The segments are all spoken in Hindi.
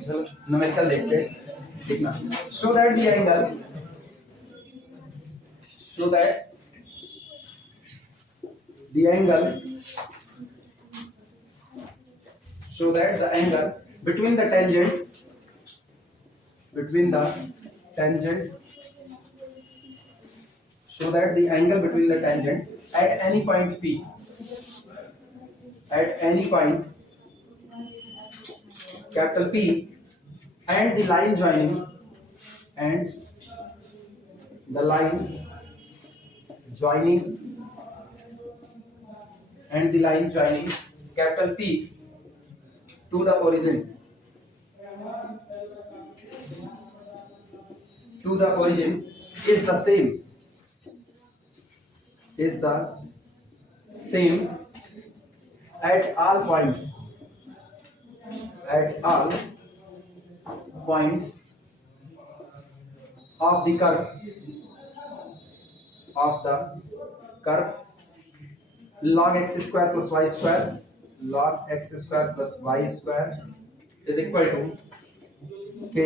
चलो न्यूमेरिकल देखते हैं, देखना। Show that the angle, show that the angle, show that the angle between the tangent, between the tangent, so that the angle between the tangent at any point P, at any point capital P, and the line joining, and the line joining, and the line joining capital P to the origin, to the origin is the same, is the same at all points, at all points of the curve, of the curve log x square plus y square, log x square plus y square is equal to k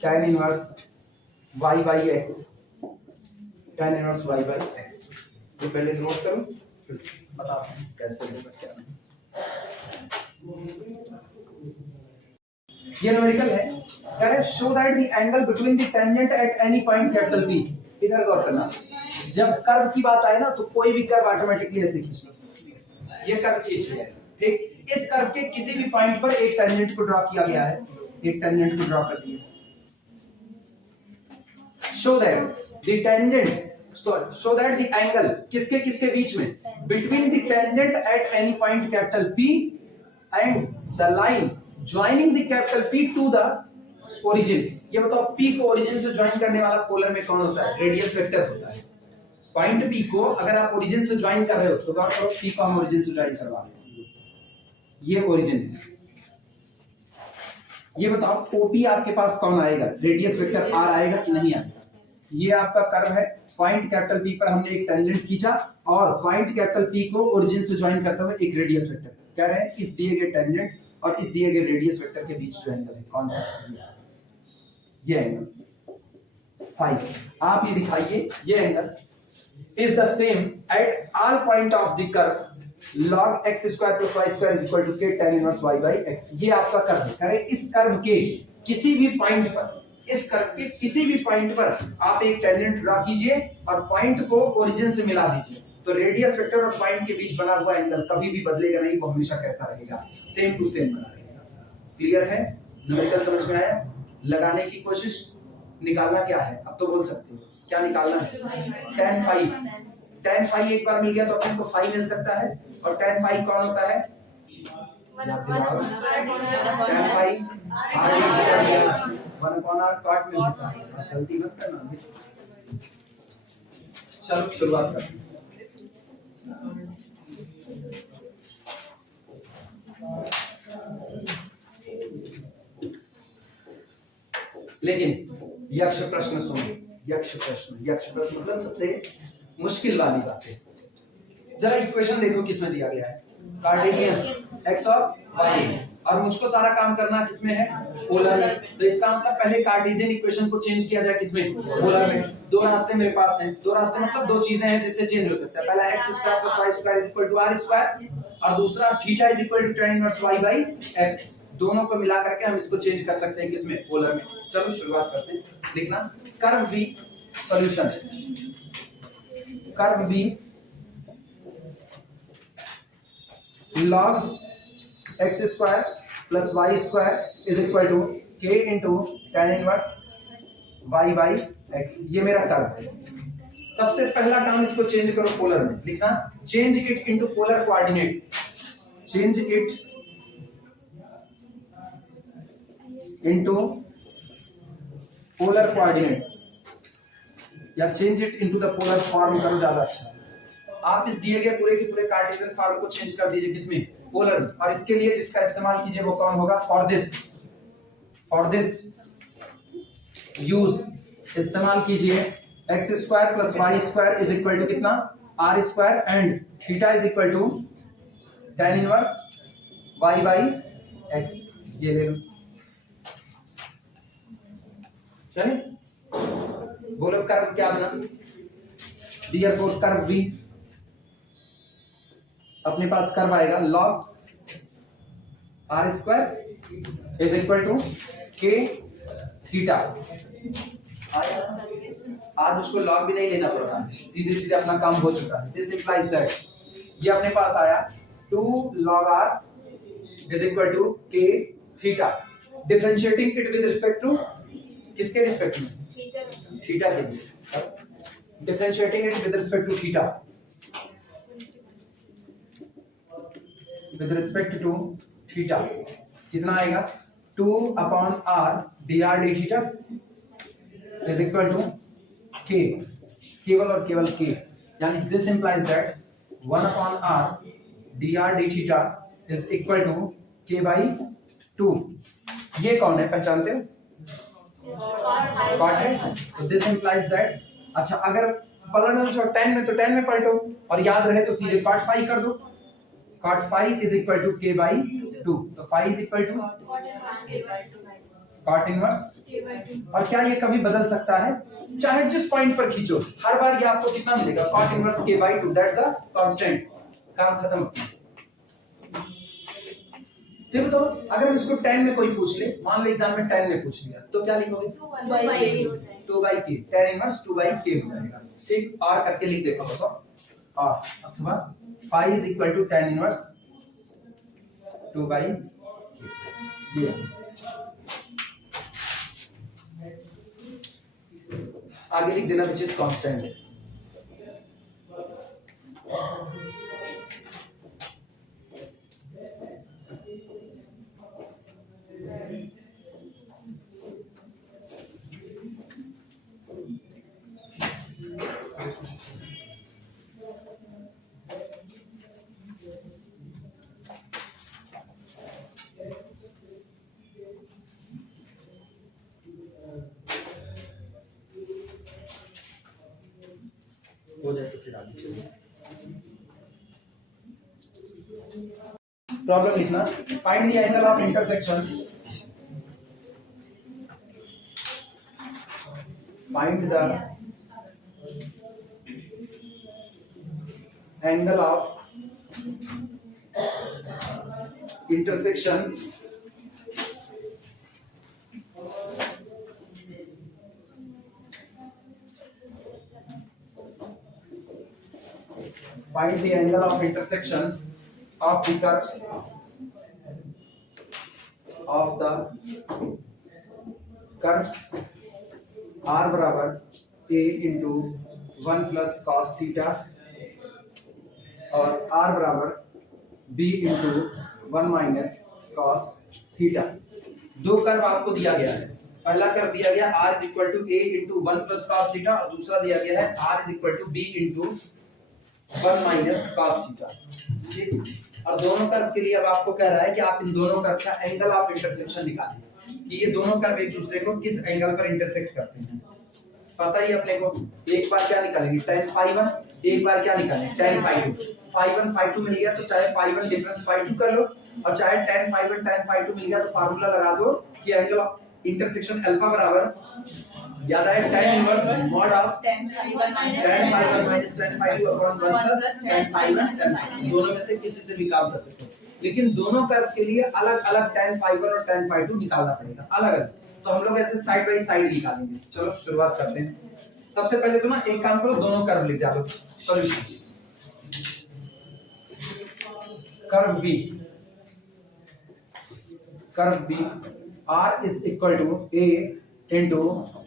tan inverse y by x, tan inverse y by x। ये पहले नोट करो फिर बताते हैं कैसे होगा क्या नहीं। ये न्यूमेरिकल है, कह रहे show that the angle between the tangent at any point capital P। इधर गौर करना, जब कर्व की बात आए ना तो कोई भी कर्व ऑटोमेटिकली ऐसे खींच लो, ये कर्व खींच लिया, ठीक। इस कर्व के किसी भी पॉइंट पर एक टेंजेंट को ड्रॉ किया गया है, एक टेंजेंट को ड्रॉ कर दिया। Show that the tangent, show that the angle किसके किसके बीच में, between the tangent at any point capital P and the line joining the capital P to the origin. ये बताओ P को ओरिजिन से ज्वाइन करने वाला पोलर में कौन होता है, रेडियस वेक्टर होता है। पॉइंट P को अगर आप ओरिजिन से ज्वाइन कर रहे हो तो क्या करो, P को हम ओरिजिन से ज्वाइन करवा रहे हैं, ये ओरिजिन है। ये बताओ OP आपके पास कौन आएगा, रेडियस वेक्टर R आएगा कि नहीं आएगा। ये आपका कर्व है, पॉइंट कैपिटल P पर हमने एक टेंजेंट खींचा और पॉइंट कैपिटल P को ओरिजिन से ज्वाइन करते हुए एक रेडियस वेक्टर, कह रहे हैं इस दिए गए टेंजेंट और इस दिए गए रेडियस वेक्टर के बीच जो एंगल है कौन सा, ये एंगल फाई। आप ये दिखाइए, ये angle is the same at all point of the curve log x square plus y square is equal to k tan inverse y by x। ये आपका कर्व है, कह रहे हैं इस कर्व के किसी भी पॉइंट पर, इस कर्व के किसी भी पॉइंट पर आप एक टेंजेंट ड्रॉ कीजिए और पॉइंट को ओरिजिन से मिला दीजिए, तो रेडियस वेक्टर और पॉइंट के बीच बना हुआ एंगल कभी भी बदलेगा नहीं, वो हमेशा कैसा रहेगा, सेम टू सेम बना रहेगा। क्लियर है, न्यूमेरिकल समझ में आया। लगाने की कोशिश, निकालना क्या है, अब तो बोल सकते हो क्या निकालना है, tan फाई। tan फाई एक बार मिल गया तो अपन को फाई मिल सकता है, और tan फाई कौन होता है, tan phi one upon r cot में होता है, गलती मत करना। चलो शुरुआत करते हैं। लेकिन यक्ष प्रश्न सुनो, यक्ष प्रश्न, यक्ष प्रश्न मतलब सबसे मुश्किल वाली बात है। जरा इक्वेशन देखो किसमें दिया गया है, कार्टेशियन x और y, और मुझको सारा काम करना किसमें है, पोलर में। तो इसका मतलब पहले कार्टेशियन इक्वेशन को चेंज किया जाए किसमें, पोलर में। दो रास्ते मेरे पास हैं, दो रास्ते मतलब दो चीजें हैं जिससे चेंज हो सकता है। पहला x square plus y square is equal to r square, और दूसरा theta is equal to tan inverse y by x। दोनों को मिला करके हम इसको चेंज कर सकते हैं किसमें, पोलर में। चलो शुरुआत करते हैं, देखना curve V solution, curve V log x square plus y square is equal to k into tan inverse y by x। ये मेरा कर्व है। सबसे पहला काम इसको चेंज करो पोलर में, लिखना change it into polar coordinate, change it into polar coordinate, या change it into the polar form करो, ज्यादा अच्छा है। आप इस दिए गए पूरे के पूरे कार्टेशियन फॉर्म को चेंज कर दीजिए किसमें, पोलर। और इसके लिए जिसका इस्तेमाल कीजिए वो कौन होगा, फॉर दिस यूज इस्तेमाल कीजिए x square plus y square is equal to कितना, r square, and theta is equal to tan inverse y by x, ये ले लो। चलिए बोलो कर्व क्या बना, डियर फोर कर्व भी अपने पास कर्व आएगा log r square is equal to k theta. आज उसको लॉग भी नहीं लेना पड़ रहा है, सीधे सीधे अपना काम हो चुका है। दिस इंप्लाइज दैट ये अपने पास आया 2 log r is equal to k theta. Differentiating it with respect to किसके रिस्पेक्ट में, थीटा के लिए। Differentiating it with respect to theta, with respect to theta कितना आएगा 2 upon r dr d theta is equal to k, केवल और केवल k, यानी this implies that 1 upon r dr d theta is equal to k by 2। ये कौन है, पहचानते हो, कॉट है। तो दिस इंप्लाइज दैट, अच्छा अगर पलटना चाहो tan में तो tan में पलटो, और याद रहे तो सीधे cot phi कर दो। cot phi is equal to k by 2, तो phi is equal to cot inverse, और क्या ये कभी बदल सकता है, चाहे जिस पॉइंट पर खींचो हर बार ये आपको कितना मिलेगा cot inverse k by 2, that's the constant. काम खत्म। ठीक तो अगर इसको tan में कोई पूछ ले, मान लो एग्जाम में tan में पूछ लिया, तो क्या लिखोगे 2 by k, tan inverse 2 by k हो जाएगा। ठीक, और करके लिख देता हूं तो और अथवा phi is equal to tan inverse 2 by k। आगे लिख देना विच इज कांस्टेंट। हो जाए तो फिर आगे चलिए। प्रॉब्लम लिखना, find the angle of intersection, find the angle of intersection find the angle of intersection of the curves r बराबर a into 1 plus cos theta और r बराबर b into 1 minus cos theta। दो कर्व आपको दिया गया है, पहला कर्व दिया गया r is equal to a into 1 plus cos theta और दूसरा दिया गया है r is equal to b into 1 minus cos theta. ठीक, और दोनों कर्व के लिए अब आपको कह रहा है कि आप इन दोनों कर्व का एंगल ऑफ इंटरसेक्शन निकालें कि ये दोनों कर्व एक दूसरे को किस एंगल पर इंटरसेक्ट करते हैं। पता ही अपने को, एक बार क्या निकालेंगे tan phi 1, एक बार क्या निकालेंगे tan phi 2। phi 1 phi 2 मिल गया तो चाहे phi 1 डिफरेंस phi 2 कर लो, और चाहे tan phi 1 tan phi 2 मिल गया तो फार्मूला लगा दो कि एंगल ऑफ इंटरसेक्शन अल्फा बराबर, याद आया tan inverse mod of tan phi 1 minus tan phi 2 upon 1 plus tan phi 1 tan phi 2, दोनों में से किसी से भी काम कर सकते हो, लेकिन दोनों कर्व के लिए अलग अलग tan phi 1 और tan phi 2 निकालना पड़ेगा अलग अलग। तो हम लोग ऐसे साइड बाय साइड निकालेंगे। चलो शुरुआत करते हैं। सबसे पहले तो ना एक काम करो, दोनों कर्व लिख डालो solution. Curve b r is equal to a into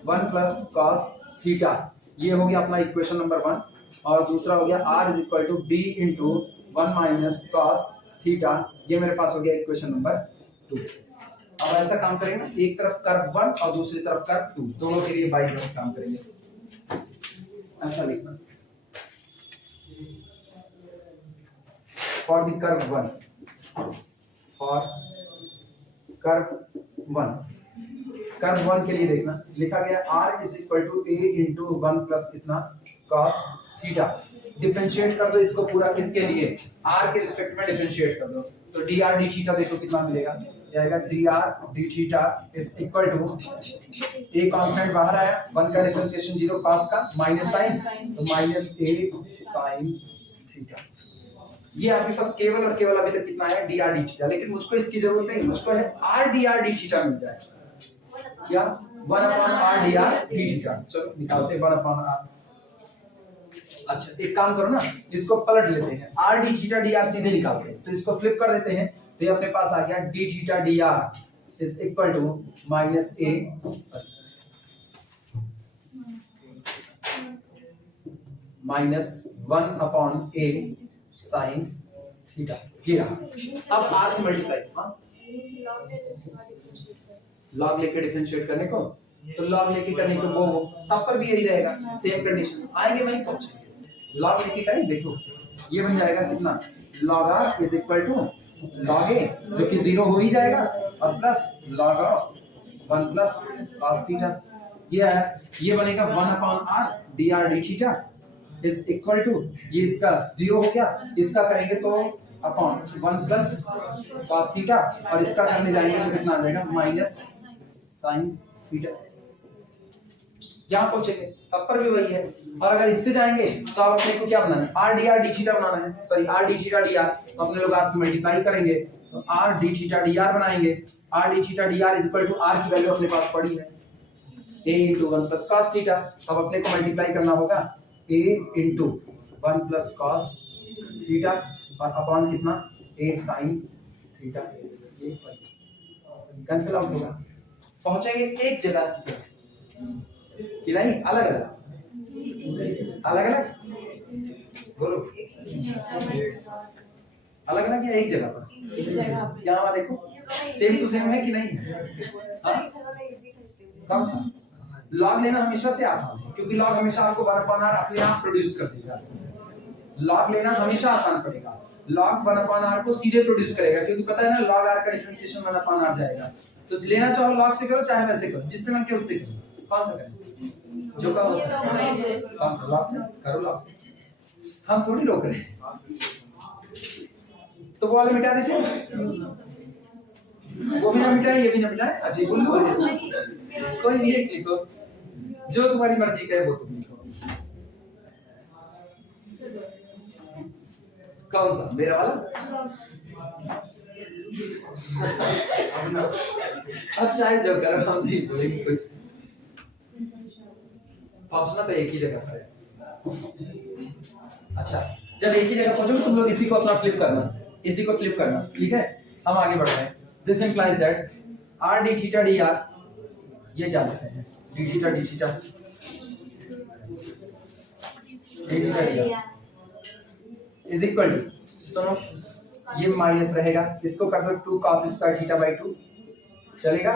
1 plus cos theta, ये हो गया अपना इक्वेशन नंबर 1, और दूसरा हो गया r is equal to b into 1 minus cos theta, ये मेरे पास हो गया इक्वेशन नंबर 2। अब ऐसा काम करेंगे ना, एक तरफ कर्व 1 और दूसरी तरफ कर्व 2, दोनों के लिए बाई डॉट काम करेंगे। ऐसा लिखना, for the curve 1, for curve 1 curve 1 के लिए देखना, लिखा गया r is equal to a into 1 plus कितना cos थीटा। डिफरेंशिएट कर दो इसको पूरा, किसके लिए, r के रिस्पेक्ट में डिफरेंशिएट कर दो, तो dr d थीटा देखो कितना मिलेगा, जाएगा dr d theta is equal to a constant बाहर आया, 1 का डिफरेंशिएशन 0 cos का माइनस साइन, तो माइनस a sin थीटा। ये आपके पास केवल और केवल अभी तक कितना है dr d थीटा, लेकिन मुझको इसकी जरूरत नहीं, मुझको है r dr d थीटा मिल जाए, या 1 upon r dr d theta. चलो निकालते हैं 1 अपॉन r। अच्छा एक काम करो ना, इसको पलट लेते हैं, r d थीटा dr सीधे निकालते हैं, तो इसको फ्लिप कर देते हैं, तो ये अपने पास आ गया d theta dr is equal to minus a minus 1 upon a sin theta. ये अब r से मल्टीप्लाई, हां लॉग लेके डिफरेंशिएट करने को, तो लॉग लेके करने को वो तब पर भी यही रहेगा, सेम कंडीशन आएंगे वहीं पहुंचेंगे। लॉग लेके करें, देखो ये बन जाएगा कितना, log r is equal to log a जो कि 0 हो ही जाएगा, और plus log of 1 plus cos theta. ये है, ये बनेगा 1 upon r dr d theta is equal to, ये इसका 0 हो गया, इसका करेंगे तो अपॉन 1 प्लस cos थीटा, और इसका करने जाएंगे तो कितना आ जाएगा माइनस sin थीटा। यहाँ पहुंचेंगे तब पर भी वही है, और अगर इससे जाएंगे तो आप अपने को क्या बनाना है, r dr d थीटा बनाना है, sorry r d theta dr, तो अपने लोग r से मल्टीप्लाई करेंगे, तो r d थीटा dr बनाएंगे, r d theta dr is equal to r की वैल्यू अपने पास पड़ी है a into 1 plus cos theta, अब अपने को मल्टीप्लाई करना होगा a into 1 plus cos theta और अपॉन कितना a sin थीटा, ये कैंसिल आउट होगा, पहुंचेंगे एक जगह की तरफ कि नहीं, अलग अलग, अलग अलग बोलो, अलग अलग या एक जगह पर, यहाँ देखो सेम टू सेम है कि नहीं है, कौन सा लॉग लेना हमेशा से आसान है, क्योंकि लॉग हमेशा आपको 1 अपॉन r अपने आप प्रोड्यूस कर देगा, लॉग लेना हमेशा आसान पड़ेगा, log 1 अपॉन r को सीधे प्रोड्यूस करेगा, क्योंकि पता है ना log r का डिफरेंशिएशन 1 अपॉन r जाएगा, तो लेना चाहो log से करो चाहे वैसे करो, जिससे मन के उससे करो, कौन सा करें जो का होता है, कौन सा log से करो, log से, हम थोड़ी रोक रहे हैं, तो वो वाला मिटा दे, फिर वो भी ना मिटाए ये भी ना मिटाए, अजीब बोलो, कोई नहीं, एक लिखो जो तुम्हारी मर्जी करे वो तुम लिखो, कौन सा मेरा वाला, अब चाहे जो करो, हम नहीं बोलेंगे कुछ, पहुंचना तो एक ही जगह पर है। अच्छा जब एक ही जगह पहुंचोगे तुम लोग इसी को अपना फ्लिप करना, इसी को फ्लिप करना, ठीक है, हम आगे बढ़ रहे हैं। This implies that r d theta dr, ये क्या लिखते हैं d theta d theta d theta dr is equal to, सुनो ये माइनस रहेगा, इसको कर दो 2 cos स्क्वायर थीटा बाय 2 चलेगा,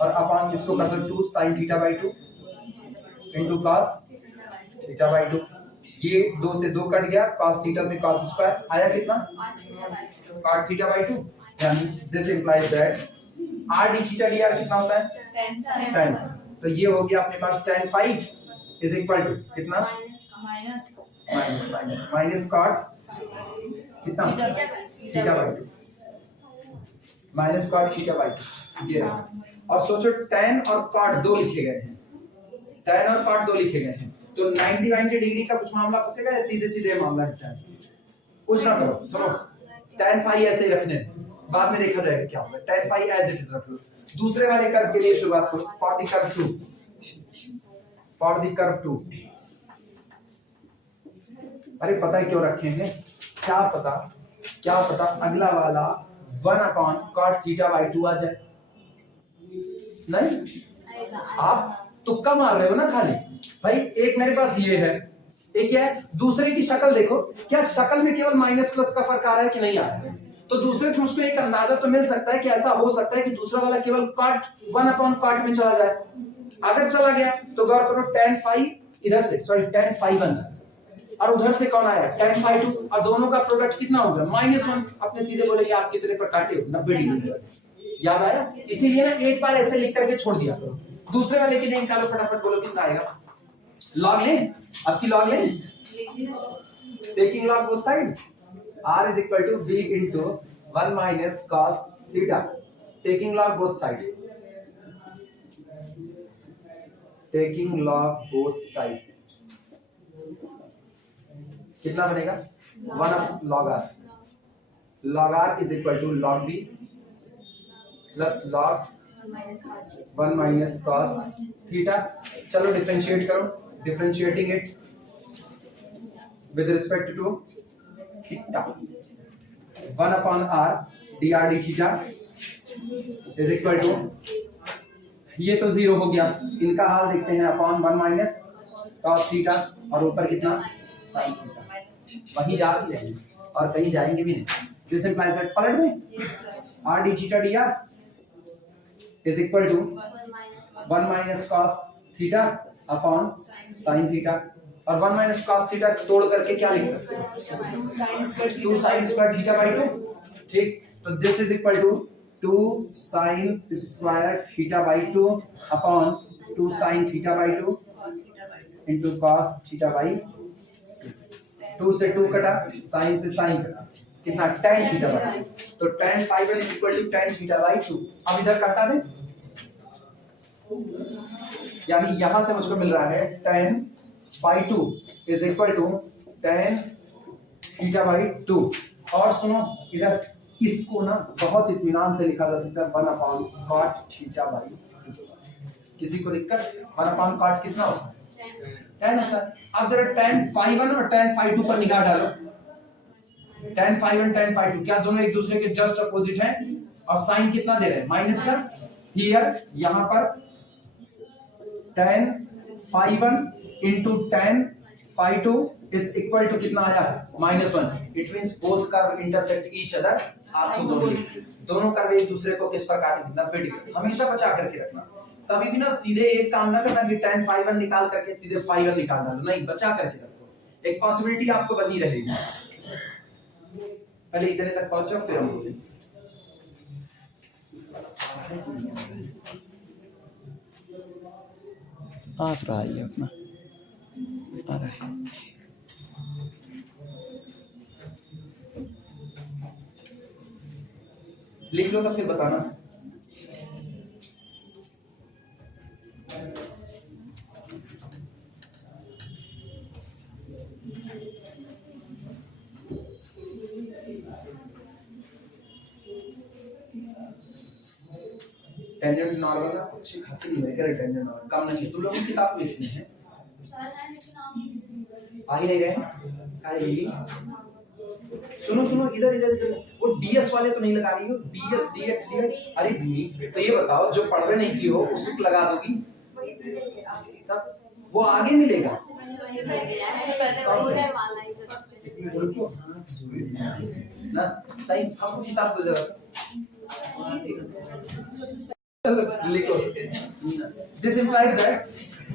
और अपॉन इसको कर दो 2 sin theta by 2 into cos theta by 2, ये 2 से 2 कट गया, cos थीटा से cos स्क्वायर आया कितना cot थीटा बाय 2, यानी this implies that r d theta dr कितना होता है tan, तो ये हो गया अपने पास tan phi is equal to कितना माइनस माइनस माइनस cot कितना theta by 2 minus cot theta by 2, ये रहा, और सोचो tan और cot दो लिखे गए हैं, tan और cot दो लिखे गए हैं, तो 90 डिग्री का कुछ मामला फंसेगा या सीधे सीधे मामला है, कुछ ना करो, सुनो tan phi ऐसे ही रखने, बाद में देखा जाएगा क्या होगा, tan phi as it is रख लो। दूसरे वाले कर्व के लिए शुरुआत करो, for the curve 2, for the curve 2, अरे पता है क्यों रखे हैं, क्या पता अगला वाला 1 अपॉन cot थीटा बाय 2 आ जाए, नहीं आप तुक्का मार रहे हो ना खाली, भाई एक मेरे पास ये है, एक है, दूसरे की शक्ल देखो, क्या शक्ल में केवल माइनस प्लस का फर्क आ रहा है कि नहीं आ रहा है, तो दूसरे से मुझको एक अंदाजा तो मिल सकता है कि ऐसा हो सकता है कि दूसरा वाला केवल cot 1 अपॉन cot में चला जाए, अगर चला गया तो गौर करो tan phi इधर से, सॉरी tan phi 1 और उधर से कौन आया tan phi 2, और दोनों का प्रोडक्ट कितना होगा -1, अपने सीधे बोलेंगे आप कितने पर काटे हो 90 डिग्री, याद आया? इसीलिए ना एक बार ऐसे लिख करके छोड़ दिया करो। दूसरे वाले की नहीं निकालो, फटाफट बोलो कितना आएगा। लॉग लें, आपकी लॉग लें, taking log both side, r is equal to b into 1 minus cos theta, taking log both side, taking log both side कितना बनेगा 1 log r, log r is equal to log b plus log 1 minus cos theta। चलो डिफरेंशिएट करो, differentiating it with respect to theta, 1 upon r dr d theta is equal to, ये तो जीरो हो गया, इनका हाल देखते हैं, अपॉन 1 माइनस cos थीटा और ऊपर कितना sin थीटा, वहीं जाते हैं और कहीं जाएंगे भी नहीं। दिस इंप्लाइज दैट पलट में r d theta dr is equal to 1 minus cos theta upon sin theta, और 1 minus cos थीटा तोड़ करके क्या लिख सकते हैं 2 sin square थीटा by 2। ठीक, तो this is equal to 2 sin square theta by 2 अपॉन 2 sin theta by 2 into cos theta by 2 से 2 कटा, sin से sin कटा, कितना tan थीटा by 2, तो tan phi 1 is equal to tan theta by 2। अब इधर काटा दें, यानी यहां से मुझको मिल रहा है tan phi 2 is equal to tan theta by 2। और सुनो इधर इसको ना बहुत इत्मीनान से लिखा जा सकता है 1 अपॉन cot थीटा by 2। किसी को दिक्कत? 1 अपॉन cot कितना होता है tan होता है। अब जरा tan phi 1 और tan phi 2 पर निगाह डालो, tan phi 1 tan phi 2 क्या दोनों एक दूसरे के जस्ट अपोजिट हैं, और साइन कितना दे रहे हैं माइनस का। हियर यहां पर tan phi 1 into tan phi 2 is equal to कितना आया -1। It means both curve intersect each other orthogonally, दोनों कर्व एक दूसरे को किस पर काटेंगे 90 डिग्री। हमेशा बचा करके रखना, कभी भी ना सीधे एक काम ना करना कि tan phi 1 निकाल करके सीधे phi 1 निकाल डालो, नहीं, बचा करके रखो, एक पॉसिबिलिटी आपको बनी रहेगी। पहले इतने तक पहुंचो फिर हम बोलेंगे। आ रहा है अपना, आ रहा है। लिख लो तो फिर बताना। टेंजेंट नॉर्मल ना अच्छी खासी नहीं है, क्या टेंजेंट नॉर्मल कम नहीं, तुम लोगों की किताब लिखनी है आ ही नहीं रहे काय बेबी। सुनो सुनो इधर इधर इधर, वो डीएस वाले तो नहीं लगा रही हो, डीएस डीएक्स डीएक्स। अरे बेबी तो ये बताओ जो पढ़वे नहीं की हो उसको लगा दोगी, वो आगे मिलेगा ना। सही, हमको किताब दो जरा, लिखो। This implies that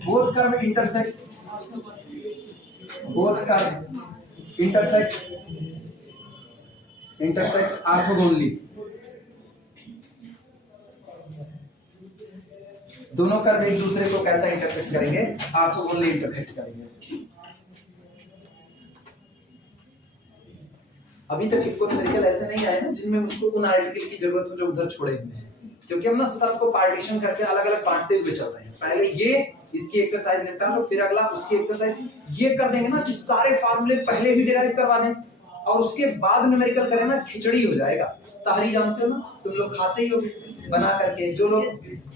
both curve intersect, both curves intersect orthogonally। दोनों कर्व एक दूसरे को कैसा इंटरसेक्ट करेंगे, ऑर्थोगोनली इंटरसेक्ट करेंगे। अभी तक एक न्यूमेरिकल ऐसे नहीं आए ना जिनमें मुझको उन आर्टिकल की जरूरत हो जो उधर छोड़े हुए हैं, क्योंकि हम ना सबको पार्टीशन करके अलग अलग बांटते हुए चल रहे हैं। पहले ये इसकी एक्सरसाइज निपटा लो, फिर अगला उसकी एक्सरसाइज, ये कर देंगे ना कि सारे फार्मूले पहले ही डिराइव करवा दें, और उसके बाद न्यूमेरिकल करें ना खिचड़ी हो जाएगा। ताहरी जानते हो ना, तुम लोग खाते ही हो बना करके, जो लोग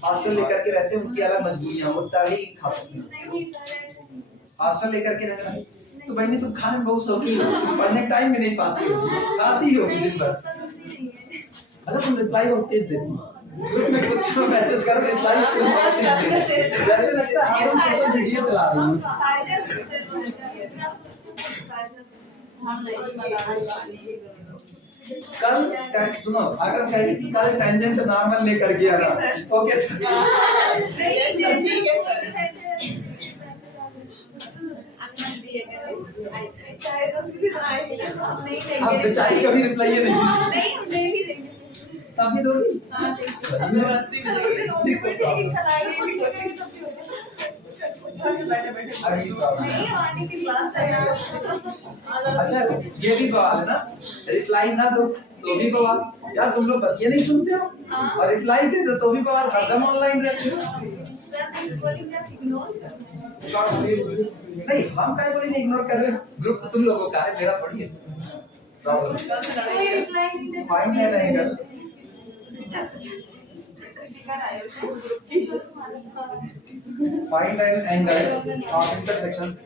हॉस्टल लेकर के रहते हैं उनकी अलग मजबूरियां, वो ताहरी खा सकते हैं। हॉस्टल लेकर के रहना तो बहनी तुम खाने में बहुत शौकीन हो, तुम पढ़ने का टाइम भी नहीं पाती हो, खाती हो दिन भर। अच्छा तुम रिप्लाई बहुत तेज देती हो, ग्रुप में कुछ मैसेज कर रिप्लाई तुम बहुत तेज देती हो, जैसे लगता है हम सोशल मीडिया चला रही हो। कल सुनो, अगर कल टेंजेंट नॉर्मल लेकर के आना, ओके सर, ठीक है सर। अब बेचारी कभी रिप्लाई नहीं दी। तभी दोगी अच्छा ये भी बवाल है ना, रिप्लाई ना दो तो भी बवाल। यार तुम लोग ये नहीं सुनते हो और रिप्लाई दे दो तो भी बवाल, हरदम ऑनलाइन रहते हो। नहीं हम क्या बोलेंगे, इग्नोर कर रहे हो, ग्रुप तो तुम लोगों का है, मेरा थोड़ी है। फाइन है नहीं कर find an angle of intersection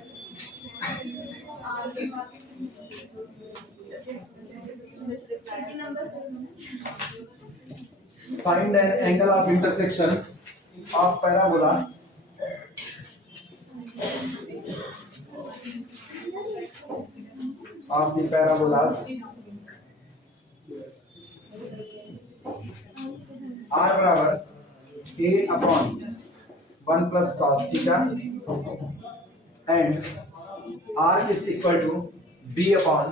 find an angle of intersection of parabola of the parabolas r बराबर a upon 1 plus cos theta and r is equal to b upon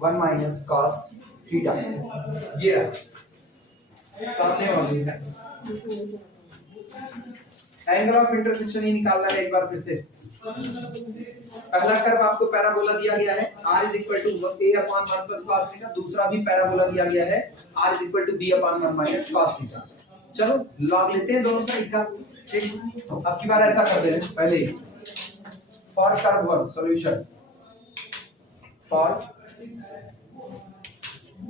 1 minus cos theta। ये रहा सामने वाली है एंगल ऑफ इंटरसेक्शन ही निकालना है। एक बार फिर से पहला कर्व आपको पैराबोला दिया गया है r is equal to a upon 1 plus cos theta, दूसरा भी पैराबोला दिया गया है r is equal to b upon 1 minus cos theta। चलो लॉग लेते हैं दोनों साइड का, ठीक। अब की बार ऐसा कर दे रहे हैं पहले for curve 1 solution for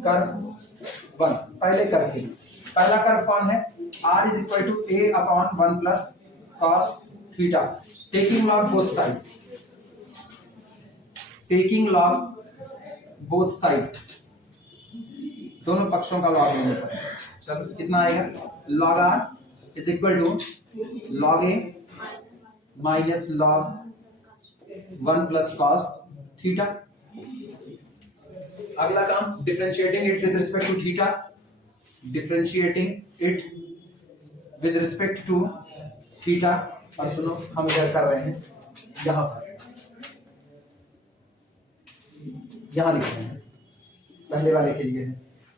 curve 1 पहले कर्व के लिए पहला कर्व कौन है, r is equal to a upon 1 plus cos theta, taking log both side, taking log both side, दोनों पक्षों का लॉग लेने पर चलो कितना आएगा, log r is equal to log a minus log 1 plus cos theta। अगला काम differentiating it with respect to theta, differentiating it with respect to theta. और सुनो हम इधर कर रहे हैं यहां पर, यहां लिख रहे हैं पहले वाले के लिए है,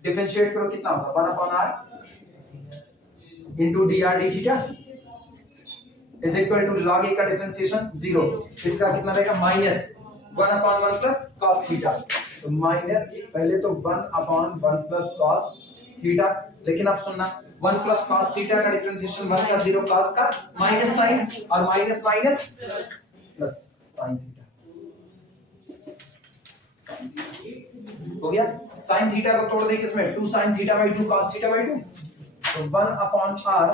डिफरेंशिएट करो कितना होगा 1 upon r into dr d theta is equal to log a का डिफरेंशिएशन 0, इसका कितना रहेगा minus 1 upon 1 plus cos theta, तो माइनस पहले तो 1 अपॉन 1 प्लस cos थीटा, लेकिन अब सुनना 1 प्लस cos थीटा का डिफरेंशिएशन 1 का 0 cos का माइनस साइन और minus minus plus sine theta हो गया। साइन थीटा को तोड़ देंगे इसमें 2 sin theta by 2 cos theta by 2, तो 1 upon r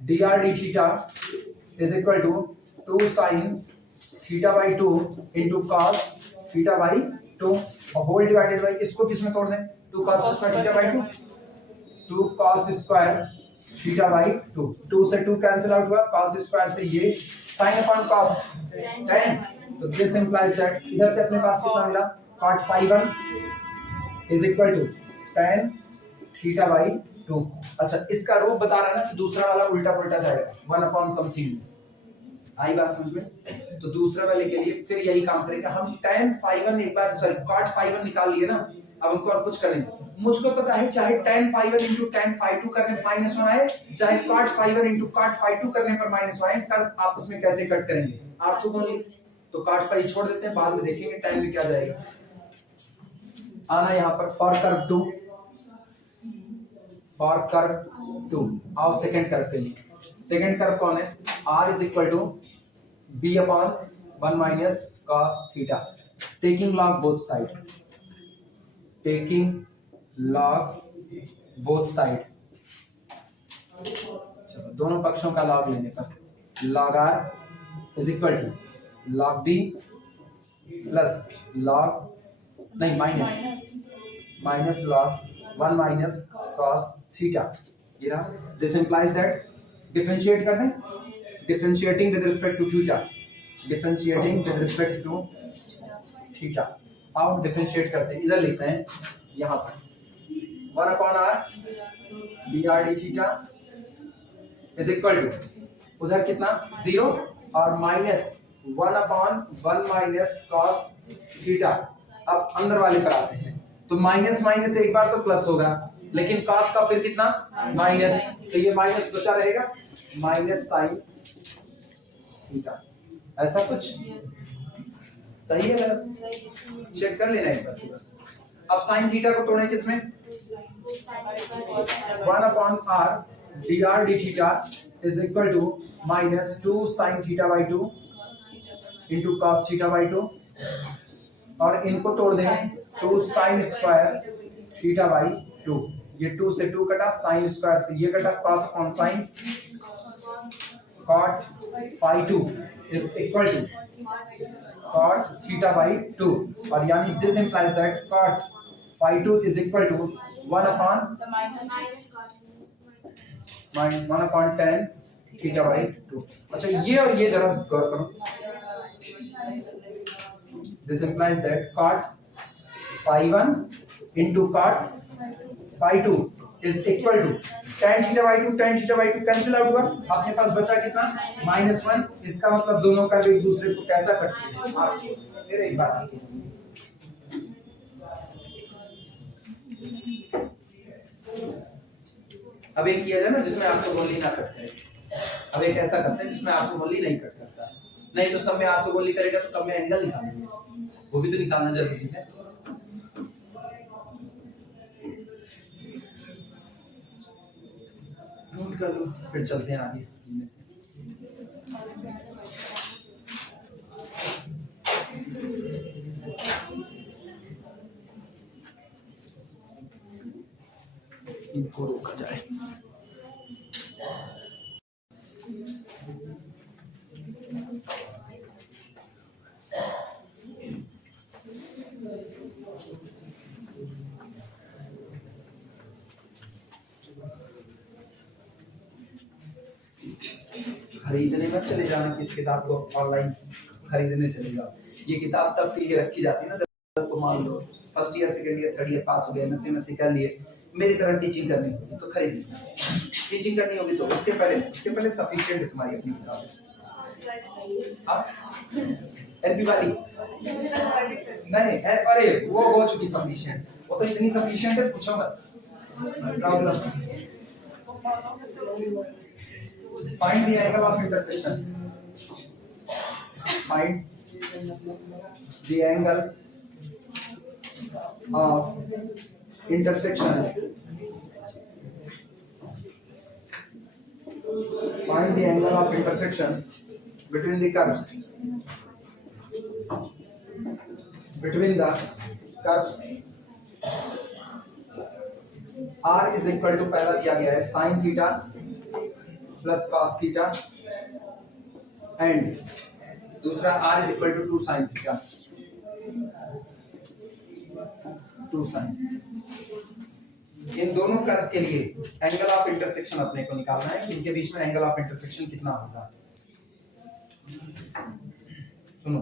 dr d theta is equal to 2 sin theta by 2 into cos theta by 2 और होल डिवाइडेड बाई इसको किसमें तोड़ दें 2 cos square theta by 2, 2 cos square theta by 2, 2 से 2 कैंसिल आउट हुआ, cos स्क्वायर से ये sin अपॉन cos tan, तो दिस इंप्लाइज दैट इधर से अपने पास कितना मिला cot phi 1 is equal to tan theta by 2। अच्छा इसका रूप बता रहा है ना कि दूसरा वाला उल्टा पुल्टा जाएगा 1 अपॉन समथिंग, आई बात समझ में। तो दूसरे वाले के लिए फिर यही काम करेगा, हम tan phi 1 एक बार सॉरी cot phi 1 निकाल लिए ना, अब हमको और कुछ करेंगे, मुझको पता है चाहे tan phi 1 into tan phi 2 करने पर -1 आए, चाहे cot phi 1 into cot phi 2 करने पर -1 आए, कर्व आपस में कैसे कट करेंगे ऑर्थोगोनली, तो cot पर ही छोड़ देते हैं, बाद में देखेंगे tan में क्या जाएगा। आना यहाँ पर फॉर कर्व 2, फॉर कर्व 2 आओ सेकंड कर्व के लिए। सेकंड कर्व कौन है, r is equal to b upon 1 minus cos theta, taking log both side, taking log both side, चलो दोनों पक्षों का log लेने पर log r is equal to log b plus log नहीं minus log 1 minus cos theta, ये रहा। दिस इंप्लाइज दैट डिफरेंशिएट कर दें, differentiating with respect to theta, differentiating with respect to theta, आओ डिफरेंशिएट करते हैं, इधर लिखते हैं यहाँ पर 1 upon r dr d theta is equal to उधर कितना 0 और minus 1 upon 1 minus cos theta. अब अंदर वाले पर आते हैं, तो माइनस माइनस एक बार तो प्लस होगा, लेकिन cos का फिर कितना माइनस, तो ये माइनस बचा रहेगा माइनस साइन थीटा। ऐसा कुछ सही है गलत चेक कर लेना एक बार। अब साइन थीटा को तोड़े किसमें 1/r dr d theta is equal to minus 2 sin theta by 2 into cos theta by 2, और इनको तोड़ दें 2 sin स्क्वायर थीटा बाई 2, ये 2 से 2 कटा, sin स्क्वायर से ये कटा, cos upon sin cot phi 2 is equal to cot theta by 2, और यानी this implies that cot phi 2 is equal to 1 upon 1/10 theta by 2। अच्छा ये और ये जरा गौर करो, this implies that cot phi 1 into cot phi 2 is equal to tan theta by 2, tan theta by 2 cancel out हुआ, आपके पास बचा कितना -1। इसका मतलब दोनों कर्व एक दूसरे को कैसा कटते हैं, आप फिर एक बात अब एक किया जाए ना जिसमें ऑर्थोगोनली ना कट करे, अब एक ऐसा करते हैं जिसमें ऑर्थोगोनली नहीं कट करता, नहीं तो सब में ऑर्थोगोनली करेगा तो कब में एंगल निकालेंगे, वो भी तो निकालना जरूरी है। नोट कर लो फिर चलते हैं आगे इनमें से। इनको रोका जाए। खरीदने मत चले जाना कि इस किताब को ऑनलाइन खरीदने चले जाओ, ये किताब तब से ये रखी जाती है ना जब को मान लो first year second year third year pass हो गए, एमएससी कर लिए, मेरी तरह टीचिंग करनी होगी तो खरीद लीजिए, टीचिंग करनी होगी तो उसके पहले सफिशिएंट है तुम्हारी अपनी किताब। एलपी वाली नहीं, अरे वो हो चुकी सफिशिएंट, वो तो इतनी सफिशिएंट है पूछो मत। Problem find the angle of intersection, find the angle of intersection, find the angle of intersection between the curves, r is equal to पहला दिया गया है sin theta plus cos theta and दूसरा r is equal to 2 sin theta, 2 sin। इन दोनों कर्व के लिए एंगल ऑफ इंटरसेक्शन अपने को निकालना है, इनके बीच में एंगल ऑफ इंटरसेक्शन कितना होगा। सुनो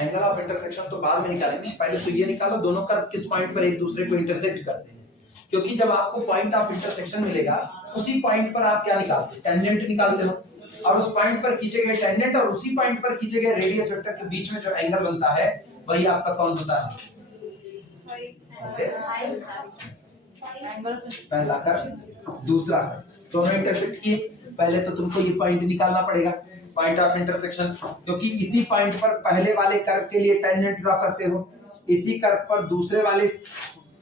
एंगल ऑफ इंटरसेक्शन तो बाद में निकालेंगे, पहले तो ये निकालो दोनों कर्व किस पॉइंट पर एक दूसरे को इंटरसेक्ट करते हैं, क्योंकि जब आपको पॉइंट ऑफ इंटरसेक्शन मिलेगा उसी पॉइंट पर आप क्या निकालते हैं, टेंजेंट निकालते हो, और उस पॉइंट पर खींचे गए टेंजेंट और उसी पॉइंट पर खींचे गए रेडियस वेक्टर के बीच में जो एंगल बनता है वही आपका कौन होता है, पहला कर्व दूसरा कर्व, दोनों इंटरसेक्ट किए, पहले तो तुमको ये पॉइंट निकालना पड़ेगा पॉइंट ऑफ इंटरसेक्शन, क्योंकि इसी पॉइंट पर पहले वाले कर्व के लिए टेंजेंट ड्रॉ करते हो, इसी कर्व पर दूसरे वाले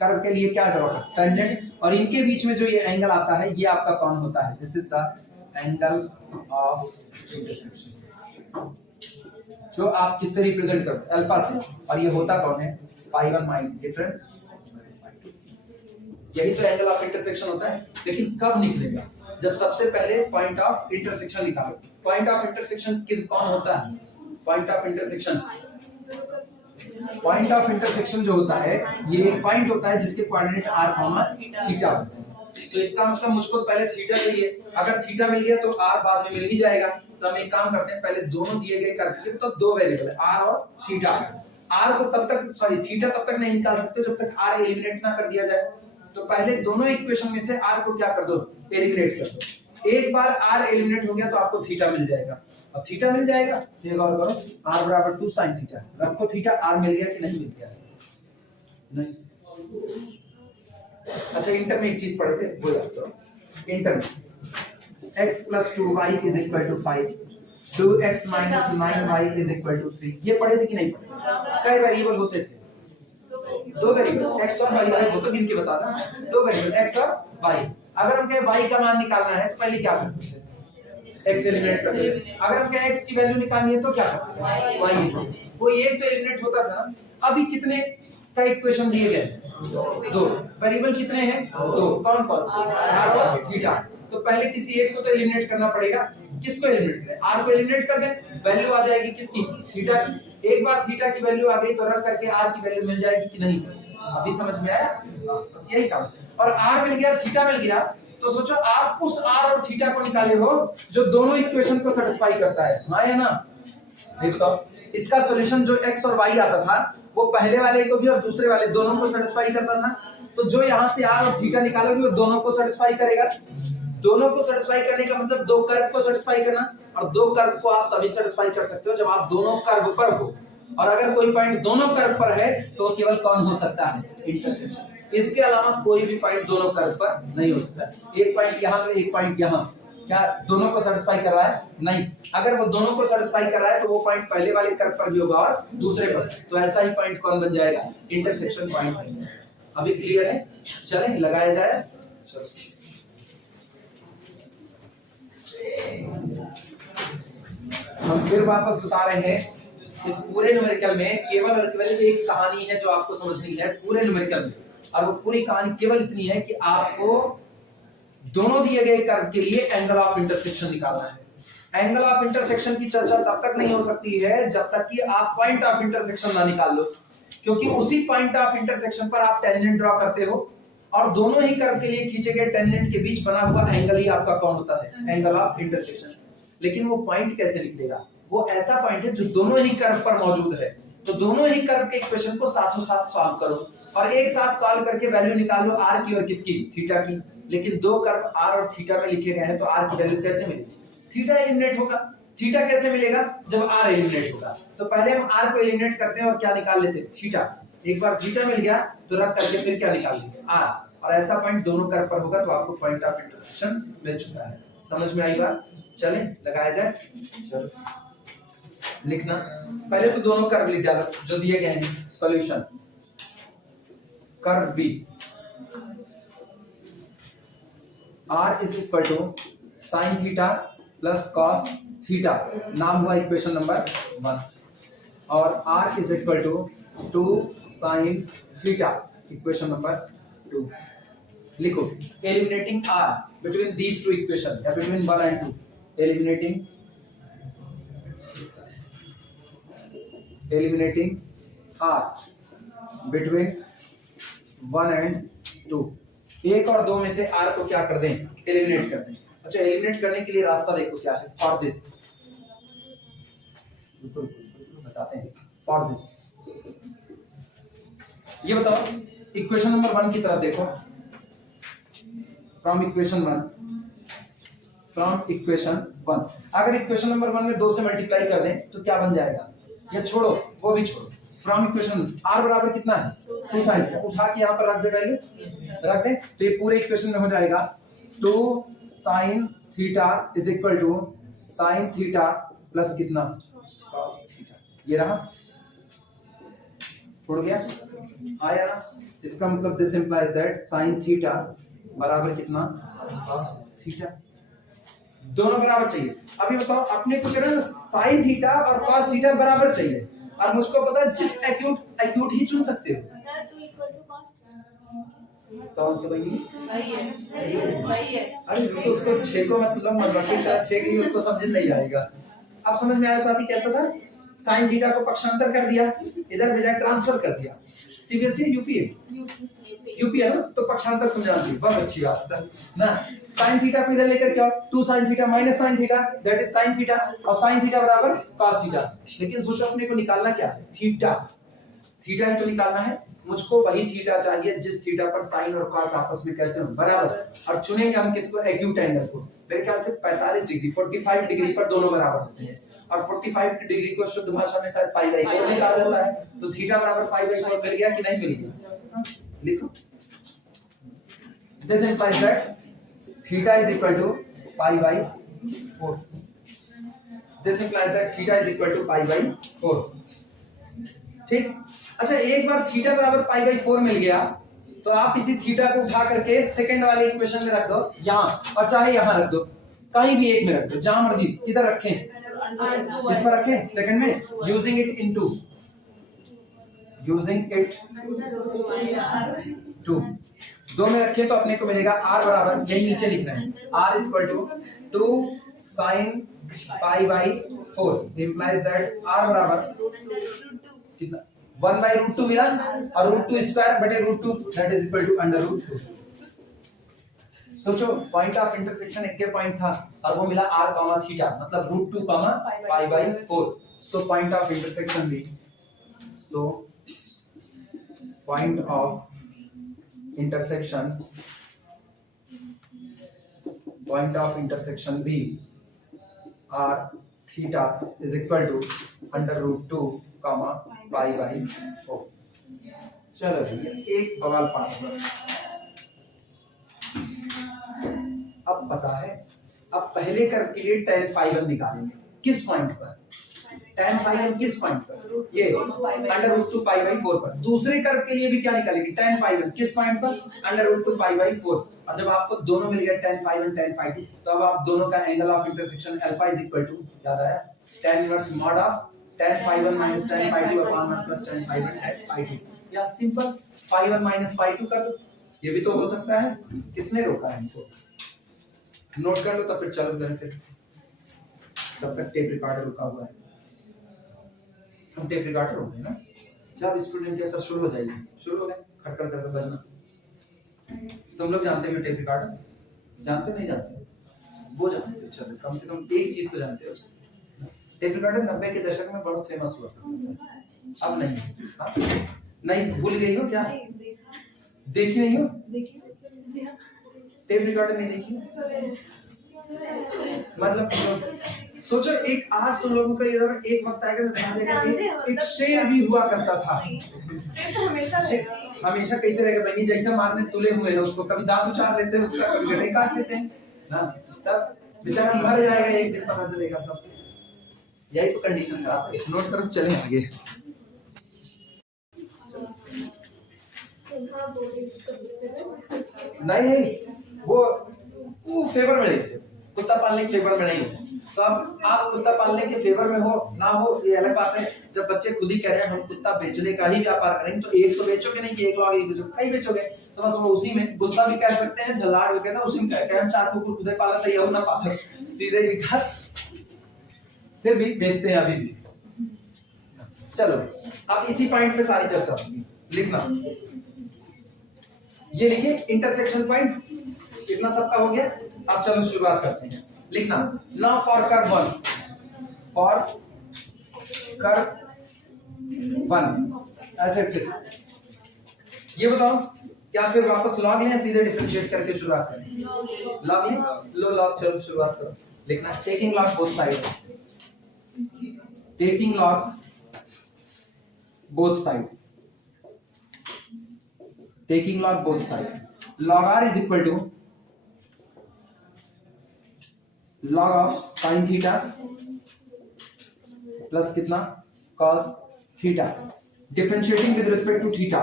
कर्व के लिए क्या ड्रॉ करते हैं टेंजेंट, और इनके बीच में जो ये एंगल आता है ये आपका कौन होता है, this is the angle of intersection, जो आप किससे रिप्रेजेंट करते हो अल्फा से, और ये होता कौन है phi 1 माइनस डिफरेंस, यही तो एंगल ऑफ इंटरसेक्शन होता है। लेकिन कब निकलेगा, जब सबसे पहले पॉइंट ऑफ इंटरसेक्शन निकालो। पॉइंट ऑफ इंटरसेक्शन किस कौन होता है, point of intersection, point of intersection जो होता है ये पॉइंट होता है जिसके कोऑर्डिनेट r, थीटा होते हैं, तो इसका मतलब मुझको पहले थीटा चाहिए, अगर थीटा मिल गया तो r बाद में मिल ही जाएगा, तो हम एक काम करते हैं पहले दोनों दिए गए कर्व के तो दो वेरिएबल है r और थीटा, r को तब तक सॉरी थीटा तब तक नहीं निकाल सकते जब तक r एलिमिनेट ना कर दिया जाए, तो पहले दोनों इक्वेशन में से r को क्या कर दो एलिमिनेट कर दो, एक बार r एलिमिनेट हो गया तो आपको थीटा मिल जाएगा, अब थीटा मिल जाएगा तो ये गौर करो r बराबर 2 sin थीटा, रखो थीटा r मिल गया कि नहीं मिल गया, नहीं अच्छा इंटर में एक चीज पढ़े थे वो याद करो। इंटर में x + 2y = 5, 2x - 9y = 3, ये पढ़े थे कि नहीं? कई वेरिएबल होते थे? दो वेरिएबल x और y है, वो तो गिन के बता रहा हूं। दो वेरिएबल x और y। अगर हम कहे y का मान निकालना है तो पहले क्या करते थे? x एलिमिनेट करते थे। अगर हम कहे x की वैल्यू निकालनी है तो क्या करते थे? y। वो एक तो एलिमिनेट होता था ना। अभी कितने का इक्वेशन दिए गए? दो। वेरिएबल कितने हैं? दो। कौन कौन से? r और थीटा। तो पहले किसी एक को तो एलिमिनेट करना पड़ेगा। किसको एलिमिनेट करें? r को एलिमिनेट कर दें, वैल्यू आ जाएगी किसकी? थीटा की। एक बार थीटा की वैल्यू आ गई तो रख करके r की वैल्यू मिल जाएगी कि नहीं? अभी समझ में आया? बस यही काम। और r मिल गया, थीटा मिल गया, तो सोचो आप उस r और थीटा को निकाले हो जो दोनों इक्वेशन को सैटिस्फाई करता है। हां या ना? ये बताओ। इसका सॉल्यूशन जो x और y आता था वो पहले वाले को भी और दूसरे वाले दोनों को सैटिस्फाई करता था। तो जो यहां से r और थीटा निकालोगे वो दोनों को सैटिस्फाई करेगा। दोनों को सैटिस्फाई करने का मतलब दो कर्व को सैटिस्फाई करना, और दो कर्व को आप तभी सैटिस्फाई कर सकते हो जब आप दोनों कर्व पर हो। और अगर कोई पॉइंट दोनों कर्व पर है तो केवल कौन हो सकता है? इंटरसेक्शन। इसके अलावा कोई भी पॉइंट दोनों कर्व पर नहीं हो सकता। एक पॉइंट यहां में, एक पॉइंट यहां, क्या दोनों को सैटिस्फाई कर रहा है? नहीं। अगर वो दोनों को सैटिस्फाई कर रहा है तो वो पॉइंट पहले वाले कर्व पर भी होगा और दूसरे पर। तो ऐसा ही पॉइंट कौन बन जाएगा? Intersection point. अभी क्लियर है? चलें लगाया जाए। चलो हम फिर वापस बता रहे हैं, इस पूरे न्यूमेरिकल में केवल और केवल एक कहानी है जो आपको समझनी है पूरे न्यूमेरिकल में। और वो पूरी कहानी केवल इतनी है कि आपको दोनों दिए गए कर्व के लिए एंगल ऑफ इंटरसेक्शन निकालना है। एंगल ऑफ इंटरसेक्शन की चर्चा तब तक नहीं हो सकती है जब तक कि आप पॉइंट ऑफ इंटरसेक्शन ना निकाल लो, क्योंकि उसी पॉइंट ऑफ इंटरसेक्शन पर आप टेंजेंट ड्रॉ करते हो और दोनों ही कर्व के लिए खींचे गए टेंजेंट के बीच बना हुआ एंगल ही आपका कौन होता है? Angle of intersection. लेकिन वो पॉइंट कैसे निकलेगा? वो ऐसा पॉइंट है जो दोनों ही कर्व पर मौजूद है। तो दोनों ही कर्व के इक्वेशन को साथों साथ सॉल्व करो और एक साथ सॉल्व करके वैल्यू निकाल लो r की और किसकी? थीटा की। लेकिन दो कर्व r और थीटा में लिखे गए हैं तो r की वैल्यू कैसे मिलेगी? थीटा एलिमिनेट होगा। थीटा कैसे मिलेगा? जब r एलिमिनेट होगा। तो पहले हम r को एलिमिनेट करते हैं और क्या निकाल लेते हैं? थीटा। एक बार थीटा मिल गया तो रख करके फिर क्या निकाल लेंगे? r। और ऐसा पॉइंट दोनों कर्व पर होगा तो आपको पॉइंट ऑफ इंटरसेक्शन मिल चुका है। समझ में आई बात? चलें लगाया जाए। चलो लिखना, पहले तो दोनों कर्व लिख डालो जो दिए गए हैं। Solution curve b r = sin theta plus cos theta, नाम हुआ इक्वेशन नंबर 1, और r = 2 sin theta, equation number 2। लिखो eliminating r between these two equation या between 1 and 2, eliminating r between 1 and 2। एक और दो में से r को क्या कर दें? एलिमिनेट कर दें। अच्छा एलिमिनेट करने के लिए रास्ता देखो क्या है? फॉर दिस, बताते हैं। फॉर दिस, ये बताओ इक्वेशन नंबर 1 की तरफ देखो। फ्रॉम इक्वेशन 1, अगर इक्वेशन नंबर 1 में 2 से मल्टीप्लाई कर दें तो क्या बन जाएगा? ये छोड़ो, वो भी छोड़ो। फ्रॉम इक्वेशन r बराबर कितना है? 2 sin, उठा के यहाँ पर रख दे वैल्यू, रख दे तो ये पूरे इक्वेशन में हो जाएगा 2 sin theta = sin theta plus कितना? cos theta. ये रहा, उड़ गया, आया ना? इसका मतलब this implies that sin theta बराबर कितना? cos theta. दोनों बराबर चाहिए। अभी बताओ अपने को क्या sin थीटा और cos थीटा बराबर चाहिए, और मुझको पता है जिस एक्यूट ही चुन सकते हो। सर 2 = cos कौन सा भाई? सही है। अरे तो उसको 6 को मतलब मल्टीप्लाई करा 6 की उसको समझ नहीं आएगा। अब समझ में आया साथी कैसा था? sin थीटा को पक्षांतर कर दिया, इधर भेजा ट्रांसफर कर दिया। सीबीएसई यूपी है ना, तो पक्षांतर तुम जानती हो, बहुत अच्छी बात है ना। sin थीटा को इधर लेकर क्या? 2 sin theta minus sin theta, that is sin theta, और sin थीटा बराबर cos थीटा। लेकिन सोचो अपने को निकालना क्या है? थीटा ही तो निकालना है। मुझको वही थीटा चाहिए जिस थीटा पर sin और cos आपस में कैसे हो बराबर, और चुनेंगे हम किसको? एक्यूट एंगल को। मेरे ख्याल से 45 डिग्री 45 डिग्री पर दोनों बराबर होते हैं, और 45 डिग्री को शुद्ध भाषा में शायद पाई/4 निकाला जाता है। तो थीटा बराबर पाई/4 मिल गया कि नहीं मिल गया? लिखो this implies that theta is equal to pi by 4. This implies that theta is equal to pi by 4. ठीक। अच्छा एक बार थीटा बराबर पाई बाई 4 मिल गया तो आप इसी थीटा को उठा करके सेकंड वाले इक्वेशन में रख दो, यहाँ और चाहे यहाँ रख दो, कहीं भी एक में रख दो, जहां मर्जी, किधर रखें, इस पर रखें सेकंड में, यूजिंग इट इनटू दो में रखें तो अपने को मिलेगा r बराबर, यही नीचे लिख रहे हैं, r equal to 2 sin pi by 4 implies that r बराबर कितना 1 by root 2 मिला और root 2 स्क्वायर बटे root 2 that is equal to under root 2. सोचो पॉइंट ऑफ इंटरसेक्शन एक के पॉइंट था और वो मिला r कॉमा थीटा मतलब root 2 comma pi by 4. So point of intersection भी, सो पॉइंट ऑफ इंटरसेक्शन भी r theta is equal to under root 2 comma pi by 4. चलो एक बवाल पास हुआ. अब पता है, अब पहले कर्व के लिए tan phi 1 निकालेंगे किस पॉइंट पर, tan phi 1 किस पॉइंट पर, ये अंडर रूट 2 पाई बाई 4 पर. दूसरे कर्व के लिए भी क्या निकालेंगे, tan phi 1 किस पॉइंट पर, अंडर रूट 2 पाई बाई 4. और जब आपको दोनों मिल गया tan phi 1 tan phi 2 तो अब आप दोनों का angle of intersection alpha is equal to, याद आया, tan inverse mod of tan phi 1 minus tan phi 2 upon 1 plus tan phi 1 tan phi 2. या सिंपल phi 1 minus phi 2 कर दो, ये भी तो हो सकता है. किसने रोका है इनको, नोट कर लो तो फिर चलो करें. फिर तब तक टेप रिकॉर्डर रुका हुआ है, हम टेप रिकॉर्डर हो गए ना. जब स्टूडेंट के साथ शुरू हो जाएगी, शुरू हो गए खटखट करके बजना. तुम लोग जानते हो टेप रिकॉर्डर, जानते नहीं जानते, वो जानते हो, चलो कम से कम एक चीज तो जानते हो. टेप रिकॉर्डर 90 के दशक में बहुत फेमस हुआ था. अब नहीं. हाँ? नहीं भूल गई हो क्या, देखी नहीं हो, टेप रिकॉर्डर नहीं देखी मतलब. सोचो एक आज तुम लोगों का इधर एक वक्त आएगा एक शेर भी हुआ करता था. हमेशा कैसे रहेगा बहनी, जैसा मारने तुले हुए हैं उसको, कभी दांत उछाल लेते हैं उसका, कभी गड्ढे काट लेते हैं ना, तब बेचारा मर जाएगा एक दिन, पता चलेगा सब. यही तो कंडीशन खराब है. नोट करो, चले आगे. नहीं वो फेवर में नहीं थे, कुत्ता पालने के फेवर में नहीं हो. तो अब आप कुत्ता पालने के फेवर में हो ना हो ये अलग बात है. जब बच्चे खुद ही कह रहे हैं हम कुत्ता बेचने का ही व्यापार करेंगे तो एक तो बेचोगे नहीं कि एक लोग एक बेचोगे, कई बेचोगे. तो बस वो उसी में गुस्सा भी कह सकते हैं, झल्लाड़ भी कहते हैं, उसी में कह हम 4 कुकुर खुदे पाला था, ये ना पाते सीधे लिखा, फिर भी बेचते हैं अभी भी. चलो अब इसी पॉइंट पे सारी चर्चा होगी. लिखना, ये लिखिए इंटरसेक्शन पॉइंट. इतना सबका हो गया. अब चलो शुरुआत करते हैं. लिखना now for curve 1, for curve 1 ऐसे. फिर ये बताओ क्या फिर वापस लॉग लें, सीधे डिफरेंशिएट करके शुरुआत करें. लॉग लें, लो लॉग. चलो शुरुआत करो. लिखना taking log both side, taking log both side, taking log both side. Log r is equal to log of sin theta plus कितना cos theta. Differentiating with respect to theta,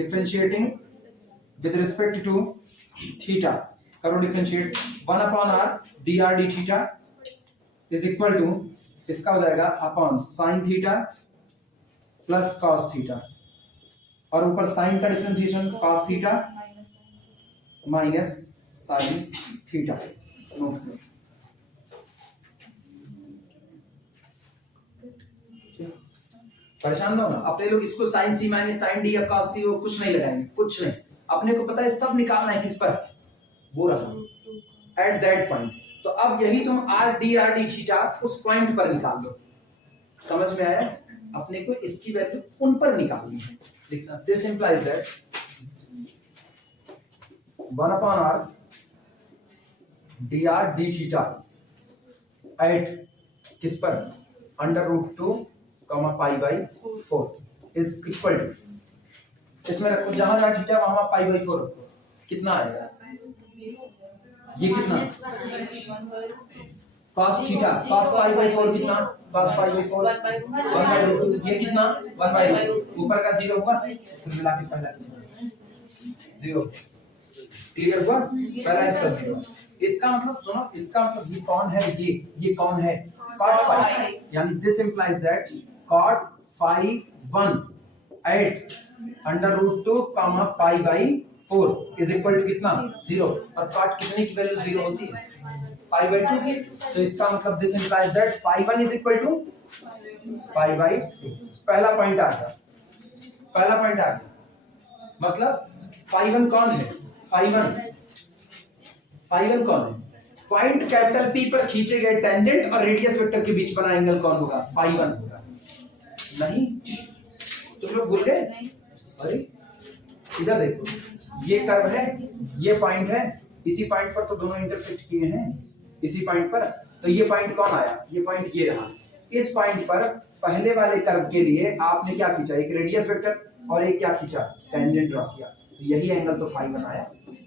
differentiating with respect to theta करो differentiate. 1 upon r dr d theta is equal to, इसका हो जाएगा upon sine theta plus cos theta, और ऊपर साइन का differentiation cos theta minus sine theta. परेशान ना होना. अपने लोग इसको साइन सी माइनस साइन डी या कॉस सी, वो कुछ नहीं लगाएंगे, कुछ नहीं. अपने को पता है सब निकालना है किस पर, वो रहा एट दैट पॉइंट. तो अब यही तुम आर डी थीटा उस पॉइंट पर निकाल दो. समझ में आया? अपने को इसकी वैल्यू उन पर निकालनी है. लिखना this implies that 1 upon r d theta at किस पर, under root 2 comma pi by 4 is equal to इसमें रखो, जहां जहां थीटा वहां पाई बाई 4 रखो, कितना आएगा? ये कितना? cos theta cos pi by 4 कितना? cos pi by 4 1 by root 2, ये कितना? 1 बाई रूट 2, ऊपर का 0 होगा, फिर मिला के पहला 0। क्लियर हुआ? पहला इसका 0। इसका मतलब सुनो, इसका मतलब ये कौन है? ये कौन है? cot phi, यानी this implies that cot phi 1 at under root 2 comma pi by 4 is equal to कितना? 0। और cot कितने की वैल्यू 0 होती है? पाई बाई 2 की। तो इसका मतलब this implies that phi 1 is equal to pi by 2। पहला पॉइंट आ गया, पहला पॉइंट आ गया। मतलब phi 1 कौन है? phi 1 कौन है? पॉइंट कैपिटल P पर खींचे गए टेंजेंट और रेडियस वेक्टर के बीच बना एंगल कौन होगा? phi 1 होगा। नहीं, तुम लोग भूल गए? अरे इधर देखो, ये कर्व है, ये पॉइंट है, इसी पॉइंट पर तो दोनों इंटरसेक्ट किए हैं, इसी पॉइंट पर। तो ये पॉइंट कौन आया? ये पॉइंट ये रहा। इस पॉइंट पर पहले वाले कर्व के लिए आपने क्या खींचा? एक रेडियस वेक्टर और एक क्या खींचा? टेंजेंट ड्रॉ किया। तो यही एंगल तो phi 1 आया।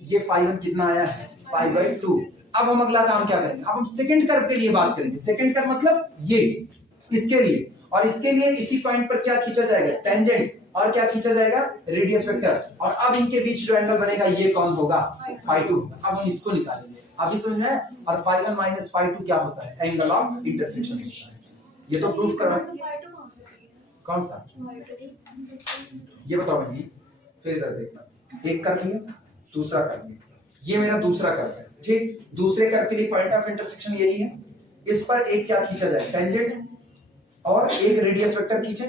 ये phi 1 कितना आया है? पाई बाई 2। अब हम अगला काम क्या करेंगे? अब हम सेकंड कर्व के लिए बात करेंगे। सेकंड कर्व मतलब ये, इसके लिए, और इसके लिए इसी पॉइंट पर क्या खींचा जाएगा? टेंजेंट, और क्या खींचा जाएगा? Radius vector. और अब इनके बीच जो एंगल बनेगा ये कौन होगा? phi 2। अब हम इसको निकालेंगे, अभी समझ में? और phi 1 माइनस phi 2 क्या होता है? Angle of intersection. ये तो प्रूफ करवाएं। कौन सा? ये बताओ भाई, फिर इधर देखना, एक कर लिया, दूसरा कर लिया, ये मेरा दूसरा कर्व है, ठीक। दूसरे कर्व के लिए पॉइंट ऑफ इंटरसेक्शन यही है। इस पर एक क्या खींचा जाए? टेंजेंट, और एक रेडियस वेक्टर खींचे,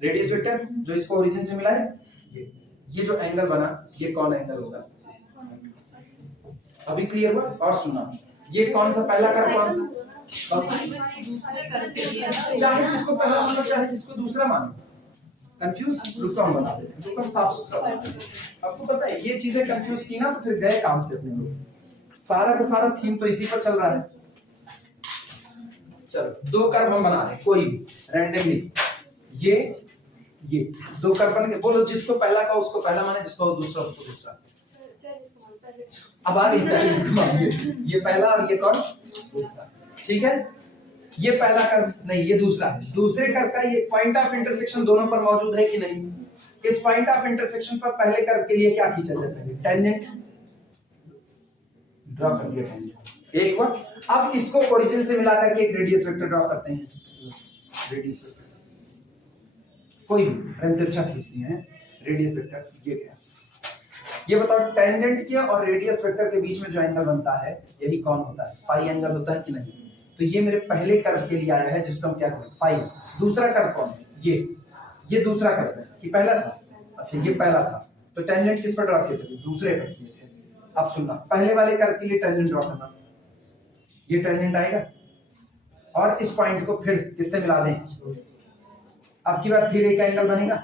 रेडियस वेक्टर जो इसको ओरिजिन से मिला है। ये जो एंगल बना, ये कौन एंगल होगा? अभी क्लियर हुआ? और सुना, ये कौन सा पहला कर्व? कौन सा? चाहे जिसको पहला मानो, चाहे जिसको दूसरा मानो। कंफ्यूज? रुको हम बता देते हैं, रुको हम साफ सुथरा बता देते हैं। आपको पता है ये चीजें कंफ्यूज की ना तो फिर गए काम से अपने लोग। सारा का सारा थीम तो इसी पर चल रहा है। चलो, दो कर्व हम बना रहे हैं, कोई भी रैंडमली। ये दो कर्व बन गए। बोलो, जिसको पहला का उसको पहला माने, जिसको दूसरा उसको दूसरा। अब आ गई सारी इसको मानिए, ये पहला और ये कौन? दूसरा। ठीक है, ये पहला कर्व नहीं, ये दूसरा है। दूसरे कर्व का ये पॉइंट ऑफ इंटरसेक्शन दोनों पर मौजूद है कि नहीं? इस पॉइंट ऑफ इंटरसेक्शन पर पहले कर्व के लिए क्या खींचा जाता है? टेंजेंट ड्रॉ कर दिया, टेंजेंट एक बार। अब इसको ओरिजिन से मिलाकर के एक रेडियस वेक्टर ड्रॉ करते हैं। रेडियस वेक्टर कोई भी तिरछा खींच दिए हैं, रेडियस वेक्टर ये क्या? ये बताओ, टेंजेंट के और रेडियस वेक्टर के बीच में जो एंगल बनता है यही कौन होता है? फाई एंगल होता है कि नहीं? तो ये मेरे पहले कर्व के लिए आया है, जिसको हम क्या करें? फाई। दूसरा कर्व कौन है? ये दूसरा कर्व है कि पहला था? अच्छा, ये पहला था। तो टेंजेंट किस पर ड्रॉ किए थे? दूसरे पर किए थे। अब सुनना, पहले वाले कर्व के लिए टेंजेंट ड्रॉ करना। ये टेंजेंट आएगा और इस पॉइंट को फिर किससे मिला दें? अब की बार फिर एक एंगल बनेगा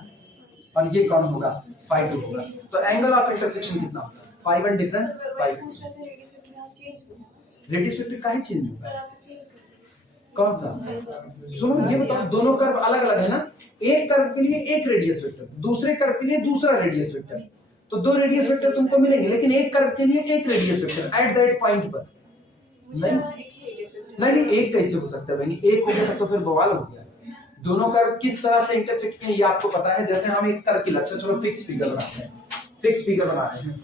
और ये कौन होगा? फाई 2 होगा। तो एंगल ऑफ इंटरसेक्शन कितना होता है? Phi 1 difference phi 2। Radius vector काहे चेंज होगा? कौन सा? सुनो, ये बताओ, दोनों कर्व अलग अलग है ना? एक कर्व के लिए एक रेडियस वेक्टर, दूसरे कर्व के लिए दूसरा रेडियस वेक्टर। तो दो रेडियस वेक्टर तुमको मिलेंगे, लेकिन एक कर्व के लिए एक radius vector at that point पर। नहीं, एक कैसे हो सकता है भाई? एक हो गया तो फिर बवाल हो गया। दोनों कर्व किस तरह से इंटरसेक्ट किए ये आपको पता है। जैसे हम एक सर्किल, अच्छा चलो फिक्स फिगर बनाते हैं, फिक्स फिगर बना रहे हैं।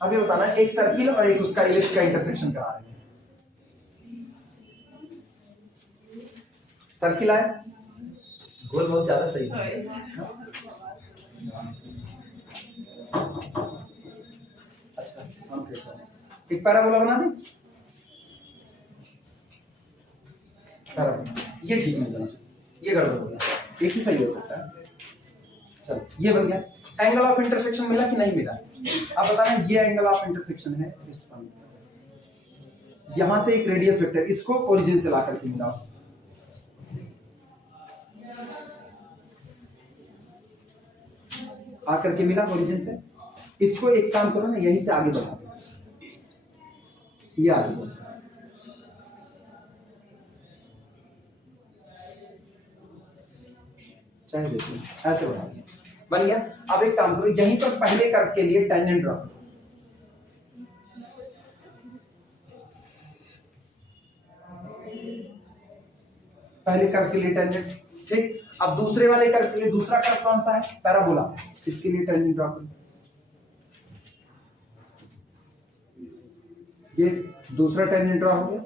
अब ये बताना, एक सर्किल और एक उसका इलिप्स का इंटरसेक्शन करा रहे हैं। सर्किल आया, गोल बहुत ज्यादा सही है। अच्छा, एक पैराबोला बना दें। ये ठीक नहीं बना, ये गड़बड़ हो गया, एक ही सही हो सकता है। चलो, ये बन गया। एंगल ऑफ इंटरसेक्शन मिला कि नहीं मिला? अब बताना, ये एंगल ऑफ इंटरसेक्शन है इस पॉइंट पर। यहां से एक रेडियस वेक्टर, इसको ओरिजिन से लाकर के मिलाओ। आकर के मिला ओरिजिन से। इसको एक काम करो ना, यहीं से आगे बढ़ा दो, ये आगे बढ़ो। चाहे देखो ऐसे बढ़ा दो, बन गया। अब एक काम करो, यहीं पर पहले कर्व के लिए टेंजेंट ड्रॉ करो। पहले कर्व के लिए टेंजेंट, ठीक। अब दूसरे वाले कर्व के लिए दूसरा कर्व कौन सा है? पैराबोला। इसके लिए टेंजेंट ड्रॉ करो। ये दूसरा टेंजेंट ड्रॉ हो गया।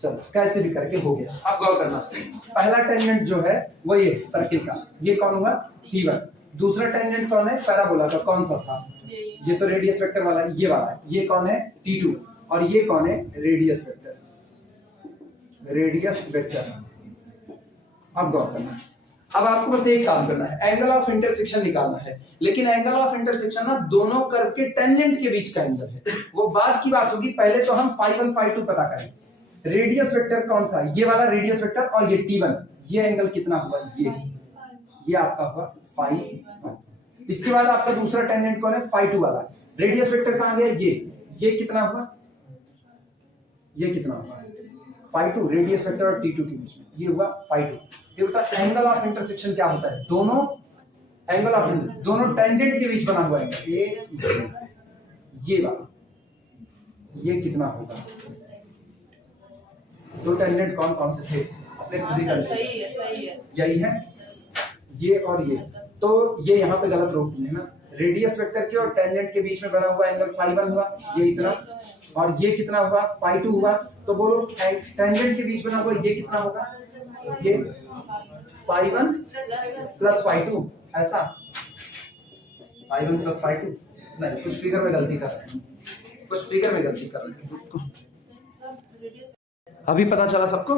चलो कैसे भी करके हो गया। अब गौर करना, पहला टेंजेंट जो है वो ये सर्किल का, ये कौन हुआ? T1। दूसरा टेंजेंट कौन है? पैराबोला का, कौन सा था? ये तो रेडियस वेक्टर वाला, ये वाला है। ये कौन है? T2। और ये कौन है? Radius vector, radius vector. अब गौर करना, अब आपको बस एक काम करना है, एंगल ऑफ इंटरसेक्शन निकालना है। लेकिन एंगल ऑफ इंटरसेक्शन ना दोनों कर्व के टेंजेंट के बीच का एंगल है, वो बाद की बात होगी। पहले तो हम φ1 φ2 पता करें। रेडियस वेक्टर कौन सा? ये वाला रेडियस वेक्टर, और ये T1। ये एंगल कितना हुआ? ये आपका हुआ φ1। इसके बाद आपका दूसरा टेंजेंट कौन है? φ2 वाला। रेडियस वेक्टर कहां गया? ये कितना हुआ? ये कितना हुआ? φ2। रेडियस वेक्टर और T2 के बीच में ये हुआ φ2। ये होता है एंगल ऑफ इंटरसेक्शन। क्या होता है? दोनों एंगल ऑफ दोनों टेंजेंट के बीच बना हुआ एंगल। ये वाला, ये कितना होगा? दो टेंजेंट कौन कौन से थे? अपने खुद ही कर लेते। सही है। यही है, ये और ये। तो ये यहाँ पे गलत रोक दिए ना। रेडियस वेक्टर के और टेंजेंट के बीच में बना हुआ एंगल φ1 हुआ, ये इतना। और ये कितना हुआ? φ2 हुआ। तो बोलो टेंजेंट के बीच बना हुआ ये कितना होगा? ये φ1 प्लस φ2, ऐसा। φ1 प्लस φ2 नहीं, कुछ फिगर में गलती कर रहे हैं, कुछ फिगर में गलती कर रहे हैं। अभी पता चला सबको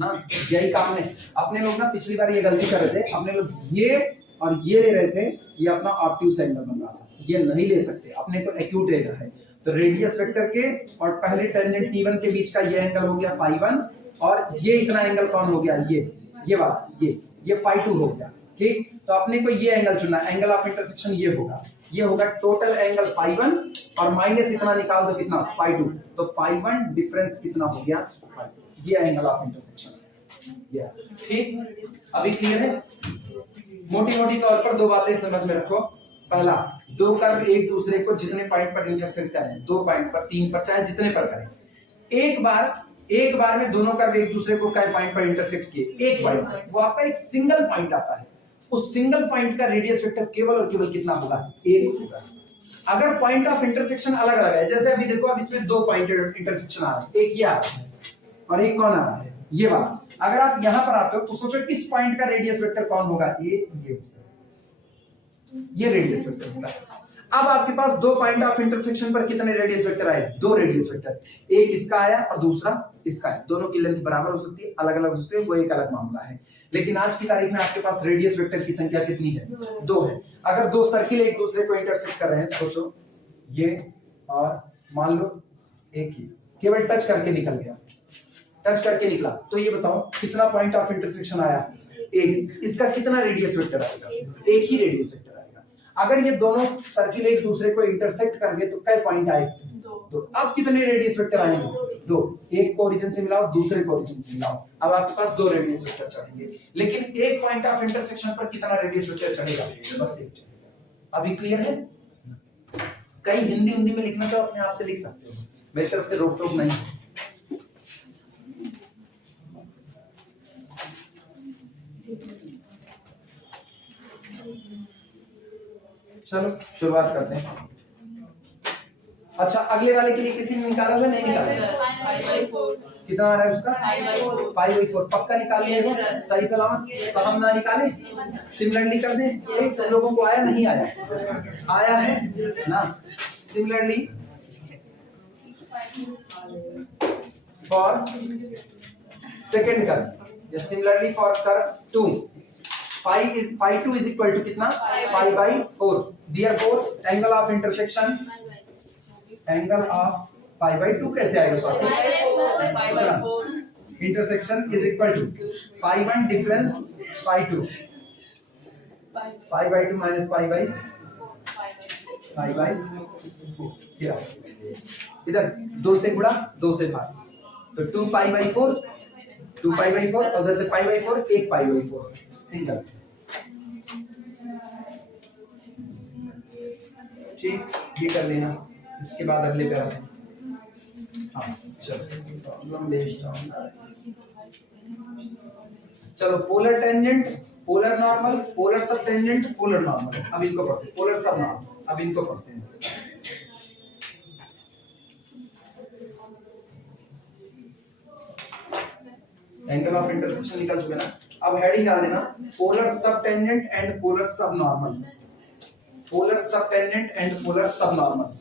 ना? यही काम है। अपने लोग ना पिछली बार ये गलती कर रहे थे, अपने लोग ये और ये ले रहे थे, ये अपना ऑब्ट्यूज एंगल बन रहा था। ये नहीं ले सकते, अपने को एक्यूट एरिया है। तो रेडियस वेक्टर के और पहले टेंजेंट T1 के बीच का ये एंगल हो गया φ1, और ये इतना एंगल कौन हो गया? ये वाला, ये φ2 हो गया, ठीक। तो अपने को ये एंगल चुनना, एंगल ऑफ इंटरसेक्शन ये होगा टोटल एंगल φ1 और माइनस इतना निकाल दो, कितना? φ2। तो φ1 डिफरेंस कितना हो गया? ये एंगल ऑफ इंटरसेक्शन, ये, ठीक। अभी क्लियर है? मोटी मोटी तौर पर दो बातें समझ में रखो। पहला, दो कर्व एक दूसरे को जितने पॉइंट पर इंटरसेक्ट करें, 2 पॉइंट पर, 3 पर, चाहे जितने पर करें, एक बार में दोनों कर्व एक दूसरे को कई पॉइंट पर इंटरसेक्ट किए, एक पॉइंट पर, वो आपका एक सिंगल पॉइंट आता है। उस सिंगल पॉइंट का रेडियस वेक्टर केवल और केवल कितना होगा? 1 होगा। अगर पॉइंट ऑफ इंटरसेक्शन अलग अलग है, जैसे अभी देखो, अब इसमें 2 पॉइंट इंटरसेक्शन आ रहा है, एक ये आ रहा है और एक कौन आ रहा है? ये वाला। अगर आप यहां पर आते हो तो सोचो इस पॉइंट का रेडियस वेक्टर कौन होगा? ये रेडियस वेक्टर होगा। अब आपके पास 2 पॉइंट ऑफ इंटरसेक्शन पर कितने रेडियस वेक्टर आए? 2 रेडियस वेक्टर। एक इसका आया और दूसरा इसका आया। दोनों की लेंथ बराबर हो सकती है, अलग अलग हो सकती है, वो एक अलग मामला है। लेकिन आज की तारीख में आपके पास रेडियस वेक्टर की संख्या कितनी है? 2 है। अगर 2 सर्किल एक दूसरे को इंटरसेक्ट कर रहे हैं, सोचो ये और मान लो एक ही, केवल टच करके निकल गया, टच करके निकला, तो ये बताओ कितना पॉइंट ऑफ इंटरसेक्शन आया? एक। इसका कितना रेडियस वेक्टर आएगा? एक ही रेडियस वेक्टर आएगा। अगर ये दोनों सर्किल एक दूसरे को इंटरसेक्ट कर गए तो कितने पॉइंट आए? 2। अब कितने रेडियस वेक्टर आएंगे? 2। एक को ओरिजिन से मिलाओ, दूसरे को ओरिजिन से मिलाओ, अब आपके पास 2 रेडियस वेक्टर चढ़ेंगे। लेकिन एक पॉइंट ऑफ इंटरसेक्शन पर कितना रेडियस वेक्टर चढ़ेगा? बस एक चढ़ेगा। अभी क्लियर है? कहीं हिंदी में लिखना चाहो अपने आप से लिख सकते हो, मेरी तरफ से रोक टोक नहीं है। चलो शुरुआत करते हैं। अच्छा, अगले वाले के लिए किसी ने निकाला हुआ? नहीं निकाला। कितना आ रहा है उसका? π/4। पक्का निकाल लिया? सही सलामत? तो हम ना निकाले, सिमिलरली कर दें। एक तो लोगों को आया, नहीं आया? आया है ना? सिमिलरली फॉर सेकंड कर्व, या similarly for curve 2, φ2 is equal to कितना? π/4। Therefore angle of intersection, angle of π/2 कैसे आएगा? Sorry, intersection is equal to φ1 difference φ2, π/2 minus π/4। इधर 2 से गुणा, 2 से भाग, तो 2 π/4 2 पाई बाई 4 और उधर से पाई बाई 4 1 पाई बाई 4 सिंगल। ठीक, ये कर लेना। इसके बाद अगले पे आते हैं। हाँ चलो polar tangent, polar normal, polar sub tangent, polar normal. अब इनको पढ़ते हैं, पोलर सब नॉर्मल। अब इनको पढ़ते हैं। एंगल ऑफ इंटरसेक्शन निकल चुके ना। अब हेडिंग डाल देना polar sub tangent and polar sub normal. Polar sub tangent and polar sub normal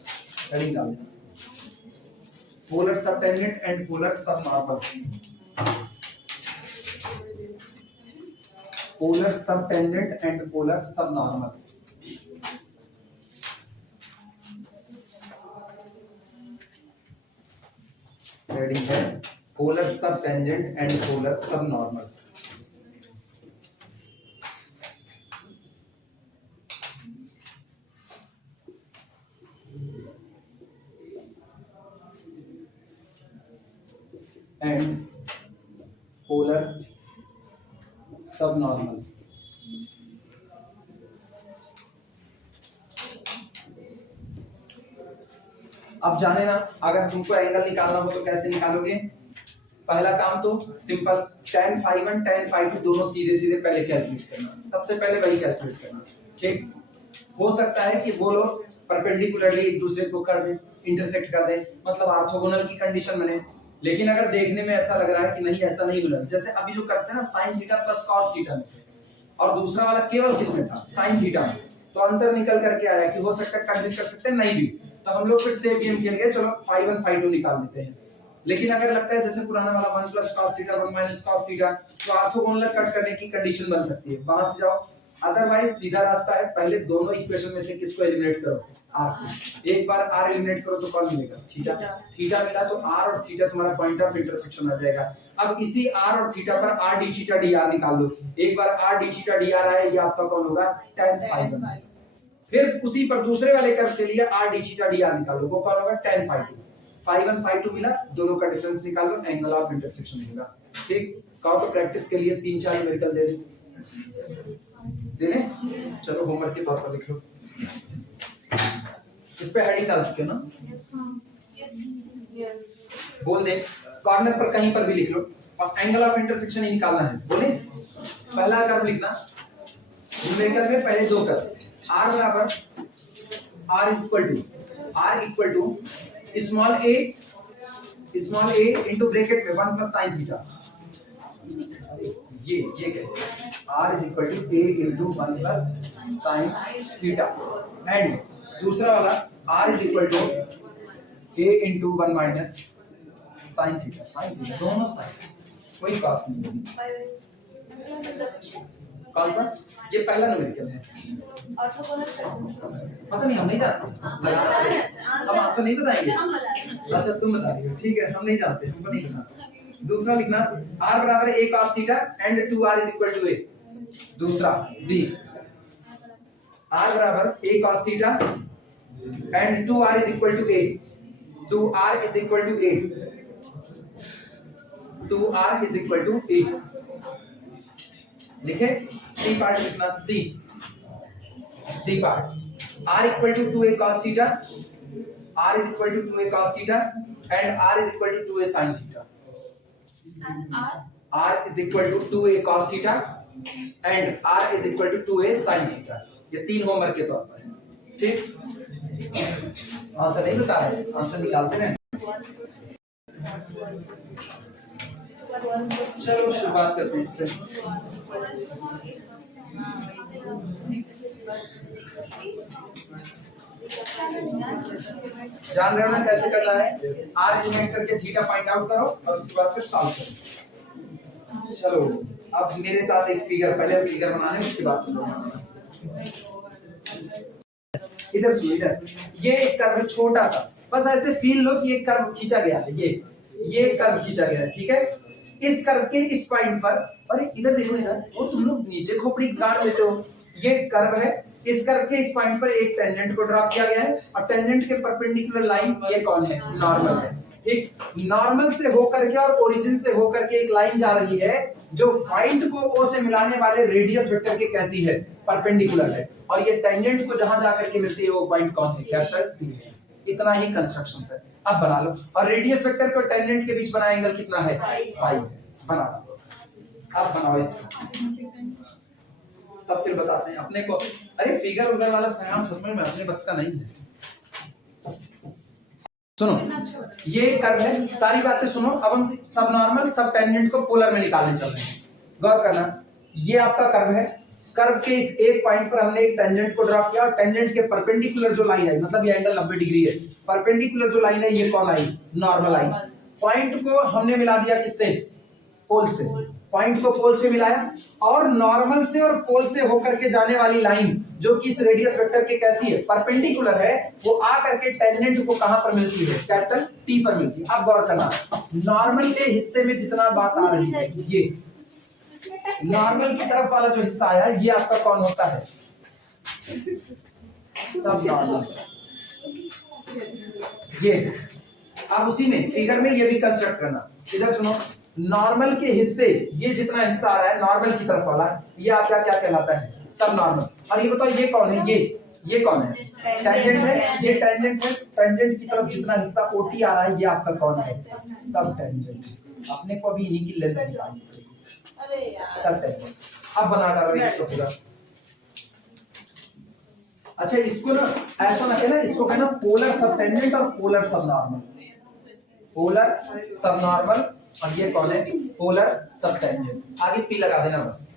heading डाल देना। Polar sub tangent and polar sub normal. Polar sub tangent and polar sub normal. Heading है polar sub tangent and polar sub normal. And polar sub normal. अब जाने ना, अगर तुमको एंगल निकालना हो तो कैसे निकालोगे? पहला काम तो simple, tan phi 1 tan phi 2 दोनों सीधे सीधे पहले कैलकुलेट करना। सबसे पहले वही कैलकुलेट करना। ठीक, हो सकता है कि वो लोग परपेंडिकुलरली एक दूसरे को कर दें, इंटरसेक्ट कर दें, मतलब ऑर्थोगोनल की कंडीशन बने। लेकिन अगर देखने में ऐसा लग रहा है कि नहीं ऐसा नहीं मिला, जैसे अभी जो करते हैं ना sin theta plus cos theta में, और दूसरा वाला केवल किसमें था? sin थीटा में, तो अंतर निकल करके आया कि हो सकता है कंडीशन कर सकते हैं, नहीं भी, तो हम लोग फिर से गेम खेल गए, चलो phi 1 phi 2 निकाल देते हैं। लेकिन अगर लगता है जैसे पुराना वाला 1 plus cos theta 1 minus cos theta, तो ऑर्थोगोनल कट करने की कंडीशन बन सकती है, वहां से जाओ। अदरवाइज सीधा रास्ता है, पहले दोनों इक्वेशन में से किसको एलिमिनेट करो? r को। एक बार r एलिमिनेट करो तो कौन मिलेगा? थीटा। थीटा मिला तो r और थीटा तुम्हारा पॉइंट ऑफ इंटरसेक्शन आ जाएगा। अब इसी r और थीटा पर r d थीटा dr निकाल लो। एक बार r d थीटा dr आए, ये आपका कौन होगा? tan phi 1। फिर उसी पर दूसरे वाले कर्व के लिए r d थीटा dr निकाल लो, वो कौन होगा? tan phi 2। phi 1 phi 2 मिला, दोनों का डिफरेंस निकाल लो, एंगल ऑफ इंटरसेक्शन मिलेगा। ठीक, कहो तो प्रैक्टिस के लिए 3-4 न्यूमेरिकल दे दें। चलो होमवर्क के तौर पर लिख लो। इस पे हेडिंग डाल चुके हैं ना? बोल दे, कॉर्नर पर कहीं पर भी लिख लो, और एंगल ऑफ इंटरसेक्शन ही निकालना है। बोले पहला कर्व लिखना, न्यूमेरिकल में पहले दो कर्व, r बराबर r equal to small a into bracket में 1 प्लस sin थीटा। ये क्या r is equal to a into 1 plus sin theta, and दूसरा वाला r is equal to a into 1 minus sin theta. दोनों साइन, कोई कॉस नहीं होगी। कौन सा? ये पहला न्यूमेरिकल है। पता नहीं, हम नहीं जानते, हम आंसर नहीं बताएंगे। अच्छा तुम बता रही हो, ठीक है, हम नहीं जानते, हमको नहीं पता। दूसरा लिखना r बराबर a cos theta and 2r is equal to a। दूसरा b, r बराबर a cos theta and 2r is equal to a। 2r is equal to a, 2r is equal to a। लिखे? सी पार्ट लिखना, C part, r equal to 2a cos theta, r is equal to 2a cos theta and r is equal to 2a sin theta. r is equal to 2a cos theta and r is equal to 2a sin theta. ये 3 होमवर्क के तौर पर है। ठीक, आंसर नहीं बता रहे, आंसर निकालते रहे। चलो शुरुआत करते हैं इस पे। जान रहे हो ना कैसे करना है? r एलिमेंट करके थीटा फाइंड आउट करो और उसके बाद फिर सॉल्व करो। चलो अब मेरे साथ एक फिगर, पहले फिगर बनाने उसके बाद सुनो। इधर सुनो, इधर ये एक कर्व छोटा सा, बस ऐसे फील लो कि एक कर्व खींचा गया है, ये कर्व खींचा गया है। ठीक है, इस कर्व के इस पॉइंट पर, अरे इधर देखो, इधर वो तुम लोग नीचे खोपड़ी गाड़ लेते हो। ये कर्व है, इस कर्व के इस पॉइंट पर एक टेंजेंट को ड्रॉ किया गया है और टेंजेंट के परपेंडिकुलर लाइन ये कौन है? नॉर्मल है। एक नॉर्मल से होकर के और ओरिजिन से होकर के एक लाइन जा रही है जो पॉइंट को ओ से मिलाने वाले रेडियस वेक्टर के कैसी है, परपेंडिकुलर है, और ये टेंजेंट को जहां जाकर के मिलती है वो पॉइंट कौन है, कैपिटल टी है। इतना ही कंस्ट्रक्शंस है। अब बना लो, और रेडियस वेक्टर को टेंजेंट के बीच बना एंगल कितना है, 5 है। बना लो, अब बनाओ इसको, तब फिर बताते हैं अपने को। अरे फिगर उगर वाला सयाम सच में अपने बस का नहीं है। सुनो, ये कर्व है, सारी बातें सुनो। अब हम सब नॉर्मल सब टेंजेंट को पोलर में निकालने चल रहे हैं। गौर करना, ये आपका कर्व है, कर्व के इस एक पॉइंट पर हमने एक टेंजेंट को ड्रॉ किया और टेंजेंट के परपेंडिकुलर जो लाइन है, मतलब ये एंगल 90 डिग्री है, परपेंडिकुलर जो लाइन है ये कौन आई, नॉर्मल आई। पॉइंट को हमने मिला दिया किससे, पोल से। पॉइंट को पोल से मिलाया और नॉर्मल से और पोल से होकर के जाने वाली लाइन जो कि इस रेडियस वेक्टर के कैसी है, परपेंडिकुलर है, वो आ करके टेंजेंट को कहां पर मिलती है, कैपिटल टी पर मिलती है। अब गौर करना, नॉर्मल के हिस्से में जितना बात आ रही है, ये नॉर्मल की तरफ वाला जो हिस्सा आया ये आपका कौन होता है, सब नॉर्मल। ये अब उसी में फिगर में ये भी कंस्ट्रक्ट करना। इधर सुनो, नॉर्मल के हिस्से ये जितना हिस्सा आ रहा है नॉर्मल की तरफ वाला, ये आपका क्या कहलाता है, सब नॉर्मल। और ये बताओ ये कौन है, ये कौन है, टेंजेंट है, ये टेंजेंट है। टेंजेंट की तरफ जितना हिस्सा ओटी आ रहा है ये आपका कौन है, सब टेंजेंट। अपने को अभी इन्हीं की लेंथ निकालनी पड़ेगी। अरे यार, करते हैं, अब बना डालो इसको पूरा। अच्छा, इसको ना ऐसा ना कहना, इसको कहना पोलर सब टेंजेंट और polar sub normal. Polar sub normal, और ये कौन है, पोलर सब टेंजेंट। आगे पी लगा देना बस,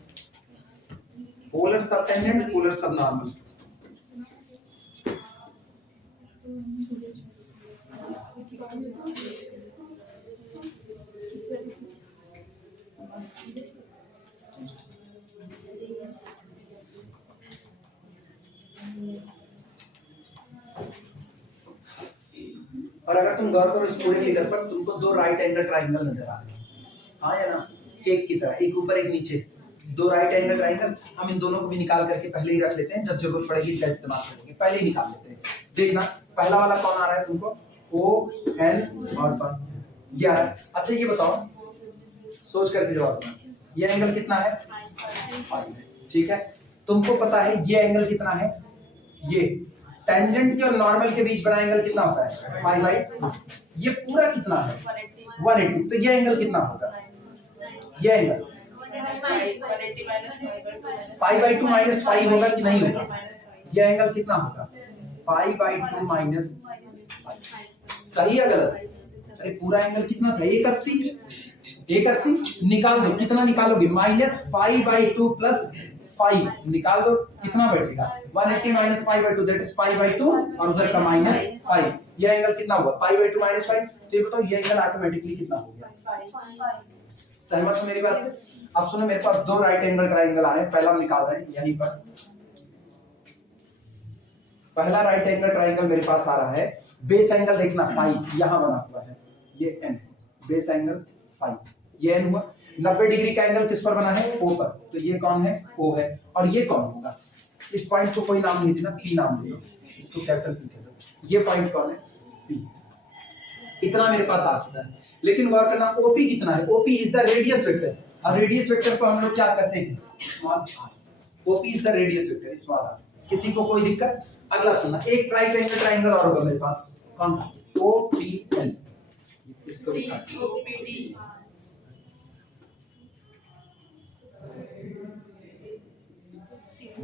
polar sub tangent, polar sub normal. और अगर तुम गौर करो इस पूरे फिगर पर, तुमको दो राइट एंगल ट्राइंगल नजर आ रहे हैं, हाँ या ना, केक की तरह, एक ऊपर एक नीचे, दो राइट एंगल ट्राइंगल। हम इन दोनों को भी निकाल करके पहले ही रख लेते हैं, जब जरूरत पड़ेगी इनका इस्तेमाल करेंगे, पहले ही निकाल लेते हैं। देखना, पहला वाला कौन आ रहा है तुमको, ओ एन और पर 11। अच्छा ये बताओ, सोच करके जवाब देना, ये एंगल कितना है, 5 है, ठीक है। तुमको पता है ये एंगल कितना है, ये टेंजेंट के और नॉर्मल के बीच बना एंगल कितना होता है, पाई बाई 2। ये पूरा कितना है, 180। तो ये एंगल कितना होगा, ये एंगल पाई बाई 2 माइनस 5 होगा कि नहीं होगा, ये एंगल कितना होगा, पाई बाई 2 माइनस 5। सही है गलत, अरे पूरा एंगल कितना था, 180। 180 निकाल दो, कितना निकालोगे, माइनस पाई बाई 2 प्लस 5 निकाल दो, कितना बैठेगा, 180 minus pi by 2 that is pi by 2, और उधर का माइनस 5। ये एंगल कितना हुआ, पाई बाई 2 माइनस 5। तो ये बताओ ये एंगल ऑटोमेटिकली कितना हो गया, सहमत हो मेरी बात से। अब सुनो, मेरे पास दो राइट एंगल ट्राइंगल आ रहे हैं, पहला हम निकाल रहे हैं यहीं पर। पहला राइट एंगल ट्राइंगल मेरे पास आ रहा है, बेस एंगल देखना 5 यहां बना हुआ है, ये एन, बेस एंगल 5, ये एन हुआ। 90 डिग्री का एंगल किस पर बना है, ओ पर, तो ये कौन है, ओ है। और ये कौन होगा, इस पॉइंट को कोई नाम नहीं देना, पी नाम दे दो, इसको कैपिटल पी कह दो। ये पॉइंट कौन है, पी। इतना मेरे पास आ चुका है, लेकिन गौर करना ओपी कितना है, OP is the radius vector. अब रेडियस वेक्टर को हम लोग क्या करते हैं, small r. OP is the radius vector, small r. किसी को कोई दिक्कत। अगला सुनना, एक राइट एंगल ट्राइंगल और होगा मेरे पास, कौन सा, ओपीएल। इसको भी ओपीडी।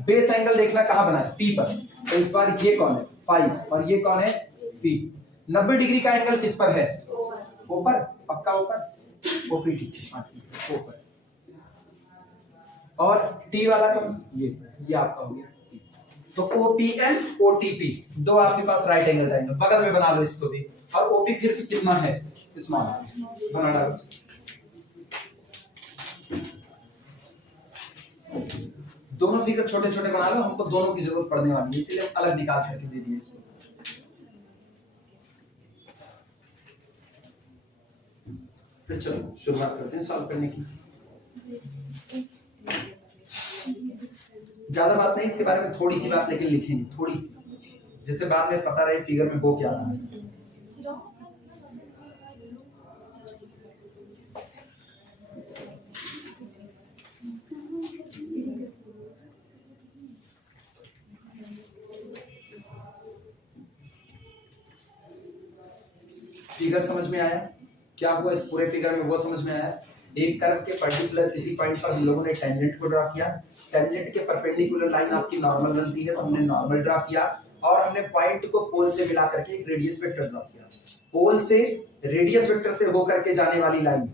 बेस एंगल देखना कहां बना है, पी पर। तो इस बार ये कौन है, 5, और ये कौन है, पी। 90 डिग्री का एंगल किस पर है, ऊपर, पक्का ऊपर, ओपीटी, ऊपर। और टी वाला कौन, ये आपका हो गया। तो ओपीएल ओटीपी दो आपके पास राइट एंगल ट्रायंगल, बगल में बना लो इसको भी। और ओपी फिर कितना है, स्मॉल, बना डालो। दोनों फिगर छोटे छोटे बना लो, हमको दोनों की जरूरत पड़ने वाली है, इसीलिए अलग निकाल करके दे दिए इसको। फिर चलो शुरुआत करते हैं सॉल्व करने की। ज्यादा बात नहीं इसके बारे में, थोड़ी सी बात लेकिन लिखेंगे, थोड़ी सी, जिससे बाद में पता रहे फिगर में हो क्या रहा है। फिगर समझ में आया? क्या हुआ इस पूरे फिगर में वो समझ में आया? एक कर्व के पर्टिकुलर किसी पॉइंट पर हम लोगों ने टेंजेंट को ड्रा किया, टेंजेंट के परपेंडिकुलर लाइन आपकी नॉर्मल बनती है, तो हमने नॉर्मल ड्रा किया और हमने पॉइंट को पोल से मिला करके एक रेडियस वेक्टर ड्रा किया। पोल से रेडियस वेक्टर से होकर के जाने वाली लाइन,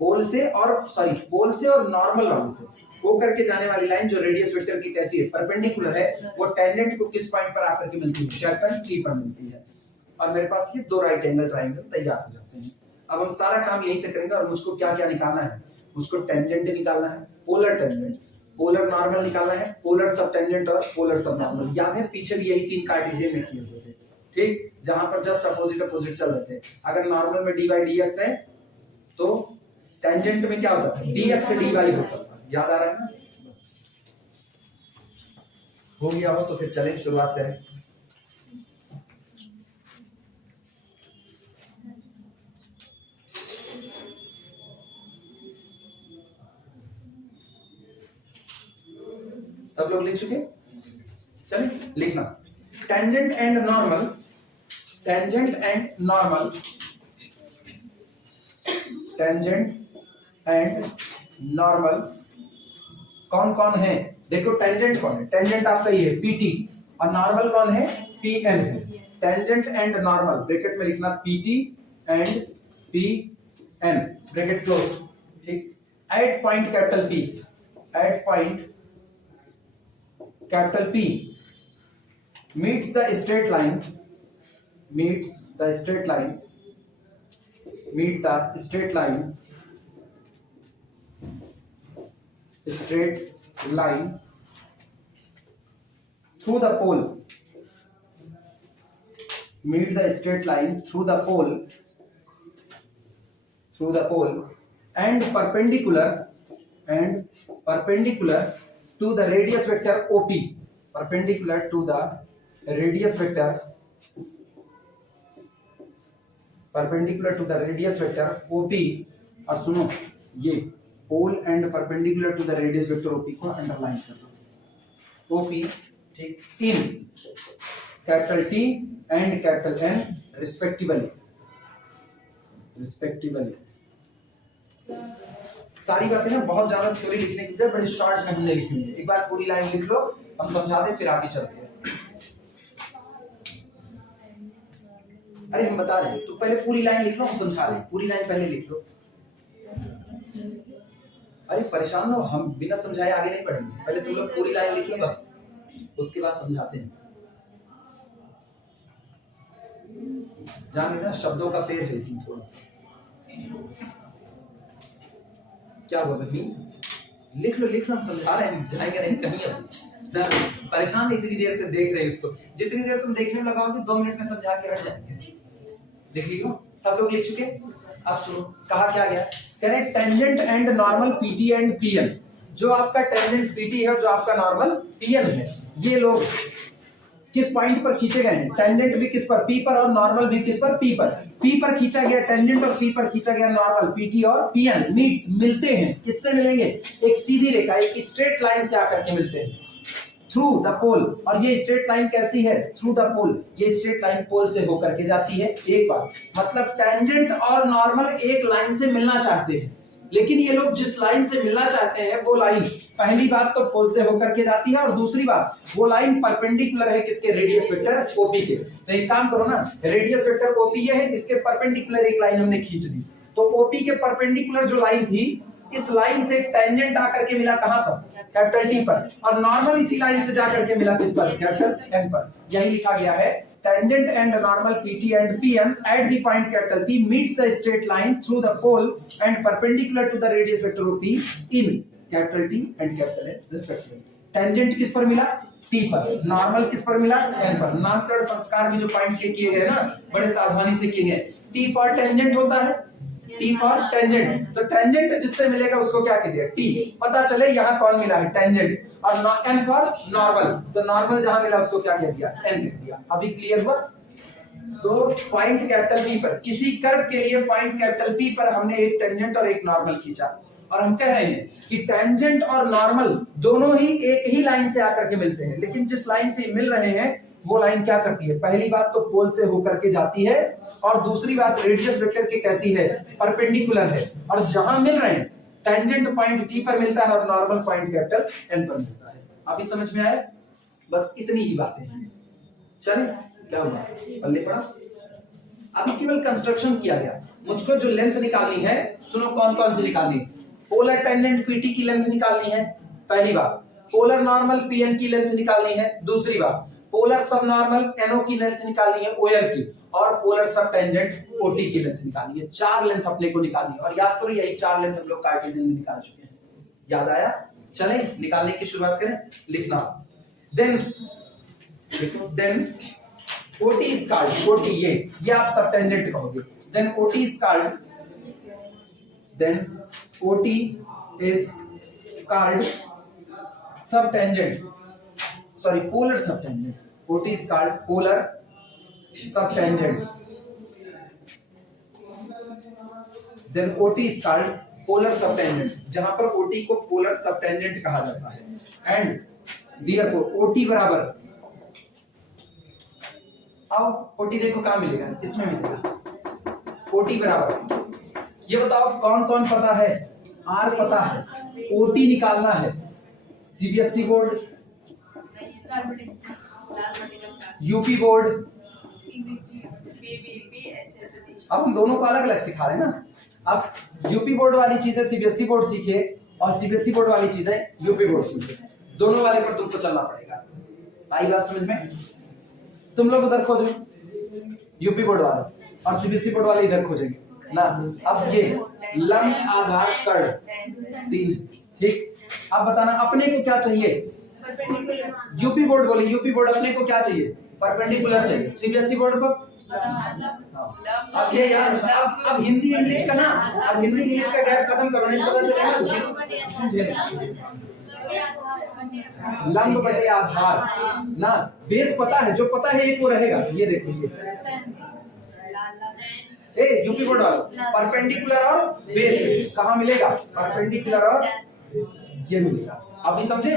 पोल से और नॉर्मल लाइन से होकर के जाने वाली लाइन जो रेडियस वेक्टर की कैसी है, परपेंडिकुलर है, वो टेंजेंट को किस पॉइंट पर आकर के मिलती है, कैपिटल T पर मिलती है। और मेरे पास ये दो राइट एंगल ट्रायंगल तैयार हो जाते हैं। अब हम सारा काम यहीं से करेंगे और मुझको क्या क्या निकालना है, मुझको टेंजेंट निकालना है, पोलर टेंजेंट, पोलर नॉर्मल निकालना है, पोलर सब टेंजेंट और पोलर सब नॉर्मल। यहाँ से पीछे भी यही तीन कार्टेशियन में किए हुए थे, ठीक, जहां पर जस्ट अपोजिट चल रहे थे। अगर नॉर्मल में dy dx है तो टेंजेंट में क्या होता है, dx से dy होता है। याद आ रहा है ना? हो गया हो तो फिर चलें शुरुआत करें। सब लोग लिख चुके? चलिए लिखना, tangent and normal, tangent and normal, tangent and normal कौन कौन है? देखो टेंजेंट कौन है, टेंजेंट आपका ये है PT और नॉर्मल कौन है, PN है। टेंजेंट एंड नॉर्मल ब्रैकेट में लिखना PT and PN bracket close, ठीक। At point capital P, at point capital P meets the straight line, meet the straight line through the pole, meet the straight line through the pole and perpendicular to the radius vector OP, perpendicular to the radius vector OP। और सुनो, ये pole and perpendicular to the radius vector OP को अंडरलाइन कर दो, OP, ठीक, in capital T and capital N respectively. सारी बातें ना बहुत ज्यादा थ्योरी लिखने की बड़े शॉर्ट में हमने लिखी हुई है। एक बार पूरी लाइन लिख लो, हम समझा दें फिर आगे चलते हैं। अरे हम बता रहे हैं, तो पहले पूरी लाइन लिख लो, हम समझा रहे हैं। पूरी लाइन पहले लिख लो। अरे परेशान हो, हम बिना समझाए आगे नहीं पढ़ेंगे। पहले तुम लोग पूरी लाइन लिख लो बस, उसके बाद समझाते हैं। जान लेना शब्दों का फेर है इसमें थोड़ा सा। क्या हुआ बहनी, लिख लो हम समझा रहे हैं, जाएगा नहीं कहीं। अभी परेशान इतनी देर से देख रहे हैं इसको, जितनी देर तुम देखने में लगाओगे 2 मिनट में समझा के हट जाएंगे। लिख लियो, सब लोग लिख चुके? अब सुनो, कहा क्या गया, कह रहे tangent and normal PT and PN। जो आपका टेंजेंट PT है और जो आपका नॉर्मल PN है, ये लोग किस पॉइंट पर खींचे गए हैं? टेंजेंट भी किस पर, P पर, और नॉर्मल भी किस पर, P पर। P पर खींचा गया टेंजेंट और P पर खींचा गया नॉर्मल। PT और PN मीट्स, मिलते हैं। किससे मिलेंगे? एक सीधी रेखा, एक स्ट्रेट लाइन से आकर के मिलते हैं थ्रू द पोल। और ये स्ट्रेट लाइन कैसी है? थ्रू द पोल। ये स्ट्रेट लाइन पोल से होकर के जाती है। एक बात, मतलब टेंजेंट और नॉर्मल एक लाइन से मिलना चाहते हैं, लेकिन ये लोग जिस लाइन से मिलना चाहते हैं वो लाइन, पहली बात तो पोल से होकर के जाती है, और दूसरी बात वो लाइन परपेंडिकुलर है किसके? रेडियस वेक्टर OP के। तो एक काम करो ना, रेडियस वेक्टर OP ये है, इसके परपेंडिकुलर एक लाइन हमने खींच दी। तो OP के परपेंडिकुलर जो लाइन थी, इस लाइन से टेंजेंट आकर के मिला कहां पर? कैपिटल T पर। और नॉर्मल इसी लाइन से जाकर के मिला किस पर? कैपिटल N पर। यही लिखा गया है, tangent and normal PT and PN at the point capital P meets the straight line through the pole and perpendicular to the radius vector OP in capital T and capital N respectively। tangent किस पर मिला? T पर। नॉर्मल किस पर मिला? N पर। नामकरण संस्कार भी जो पॉइंट के किए गए ना, बड़े सावधानी से किए गए। T फॉर टेंजेंट होता है, T फॉर टेंजेंट। तो टेंजेंट जिससे मिलेगा उसको क्या कह दिया? T। पता चले यहाँ कौन मिला है? टेंजेंट। और N फॉर नॉर्मल, तो नॉर्मल जहां मिला उसको क्या कह दिया? N कह दिया। अभी क्लियर हुआ? तो पॉइंट कैपिटल P पर, किसी कर्व के लिए पॉइंट कैपिटल P पर हमने एक टेंजेंट और एक नॉर्मल खींचा। और हम कह रहे हैं कि टेंजेंट और नॉर्मल दोनों ही एक ही लाइन से आकर के मिलते हैं, लेकिन जिस लाइन से मिल रहे हैं वो लाइन क्या करती है, पहली बात तो पोल से होकर के जाती है, और दूसरी बात रेडियस वेक्टर की कैसी है, परपेंडिकुलर है। और जहां मिल रहे हैं टेंजेंट पॉइंट टी पर मिलता है और नॉर्मल पॉइंट कैपिटल एन पर मिलता है। अभी समझ में आया? बस इतनी ही बातें हैं। चलिए क्या हुआ, पल्ले पड़ा। अभी केवल कंस्ट्रक्शन किया गया। मुझको जो लेंथ निकालनी है, सुनो कौन कौन सी निकालनी है। पोलर टेंजेंट पीटी की लेंथ निकालनी है पहली बात, पोलर नॉर्मल पीएन की लेंथ निकालनी है दूसरी बात, पोलर सब नॉर्मल एनओ की लेंथ निकालनी है ओएल की, और पोलर सब टेंजेंट ओटी की लेंथ निकालनी है। 4 लेंथ अपने को निकालनी है। और याद करो यही 4 लेंथ हम लोग कार्टेशियन में निकाल चुके हैं। याद आया? चले निकालने की शुरुआत करें। लिखना then OT is called, OT ये आप सब टेंजेंट कहोगे। then OT is called subtangent, sorry polar subtangent, OT is called polar subtangent, then OT is called polar subtangent, जहां पर OT को polar subtangent कहा जाता है। and therefore OT बराबर, आओ OT देखो कहां मिलेगा, इसमें मिलेगा। OT बराबर, ये बताओ कौन कौन पता है, R पता है, OT निकालना है। CBSE बोर्ड, यूपी बोर्ड, अब हम दोनों को अलग अलग सिखा रहे हैं ना। अब यूपी बोर्ड वाली चीजें CBSE बोर्ड सीखे और CBSE बोर्ड वाली चीजें यूपी बोर्ड सीखे, दोनों वाले पर तुमको चलना पड़ेगा। आई बात समझ में? तुम लोग उधर खोजो यूपी बोर्ड वाला और CBSE बोर्ड वाले इधर खोजेंगे ना। अब ये लंब आधार कर्ण सीन, ठीक। अब बताना अपने को क्या चाहिए। यूपी बोर्ड बोले, यूपी बोर्ड अपने को क्या चाहिए, परपेंडिकुलर चाहिए। CBSE बोर्ड को अब ये यार, अब हिंदी इंग्लिश का ना, अब हिंदी इंग्लिश का गैप खत्म करो, नहीं पता चलेगा। समझे? लंब बटे आधार ना, बेस पता है, जो पता है एक वो रहेगा। ये देखो ये यूपी बोर्ड वाला परपेंडिकुलर और बेस कहाँ मिलेगा, परपेंडिकुलर और बेस ये मिलेगा। अभी समझे?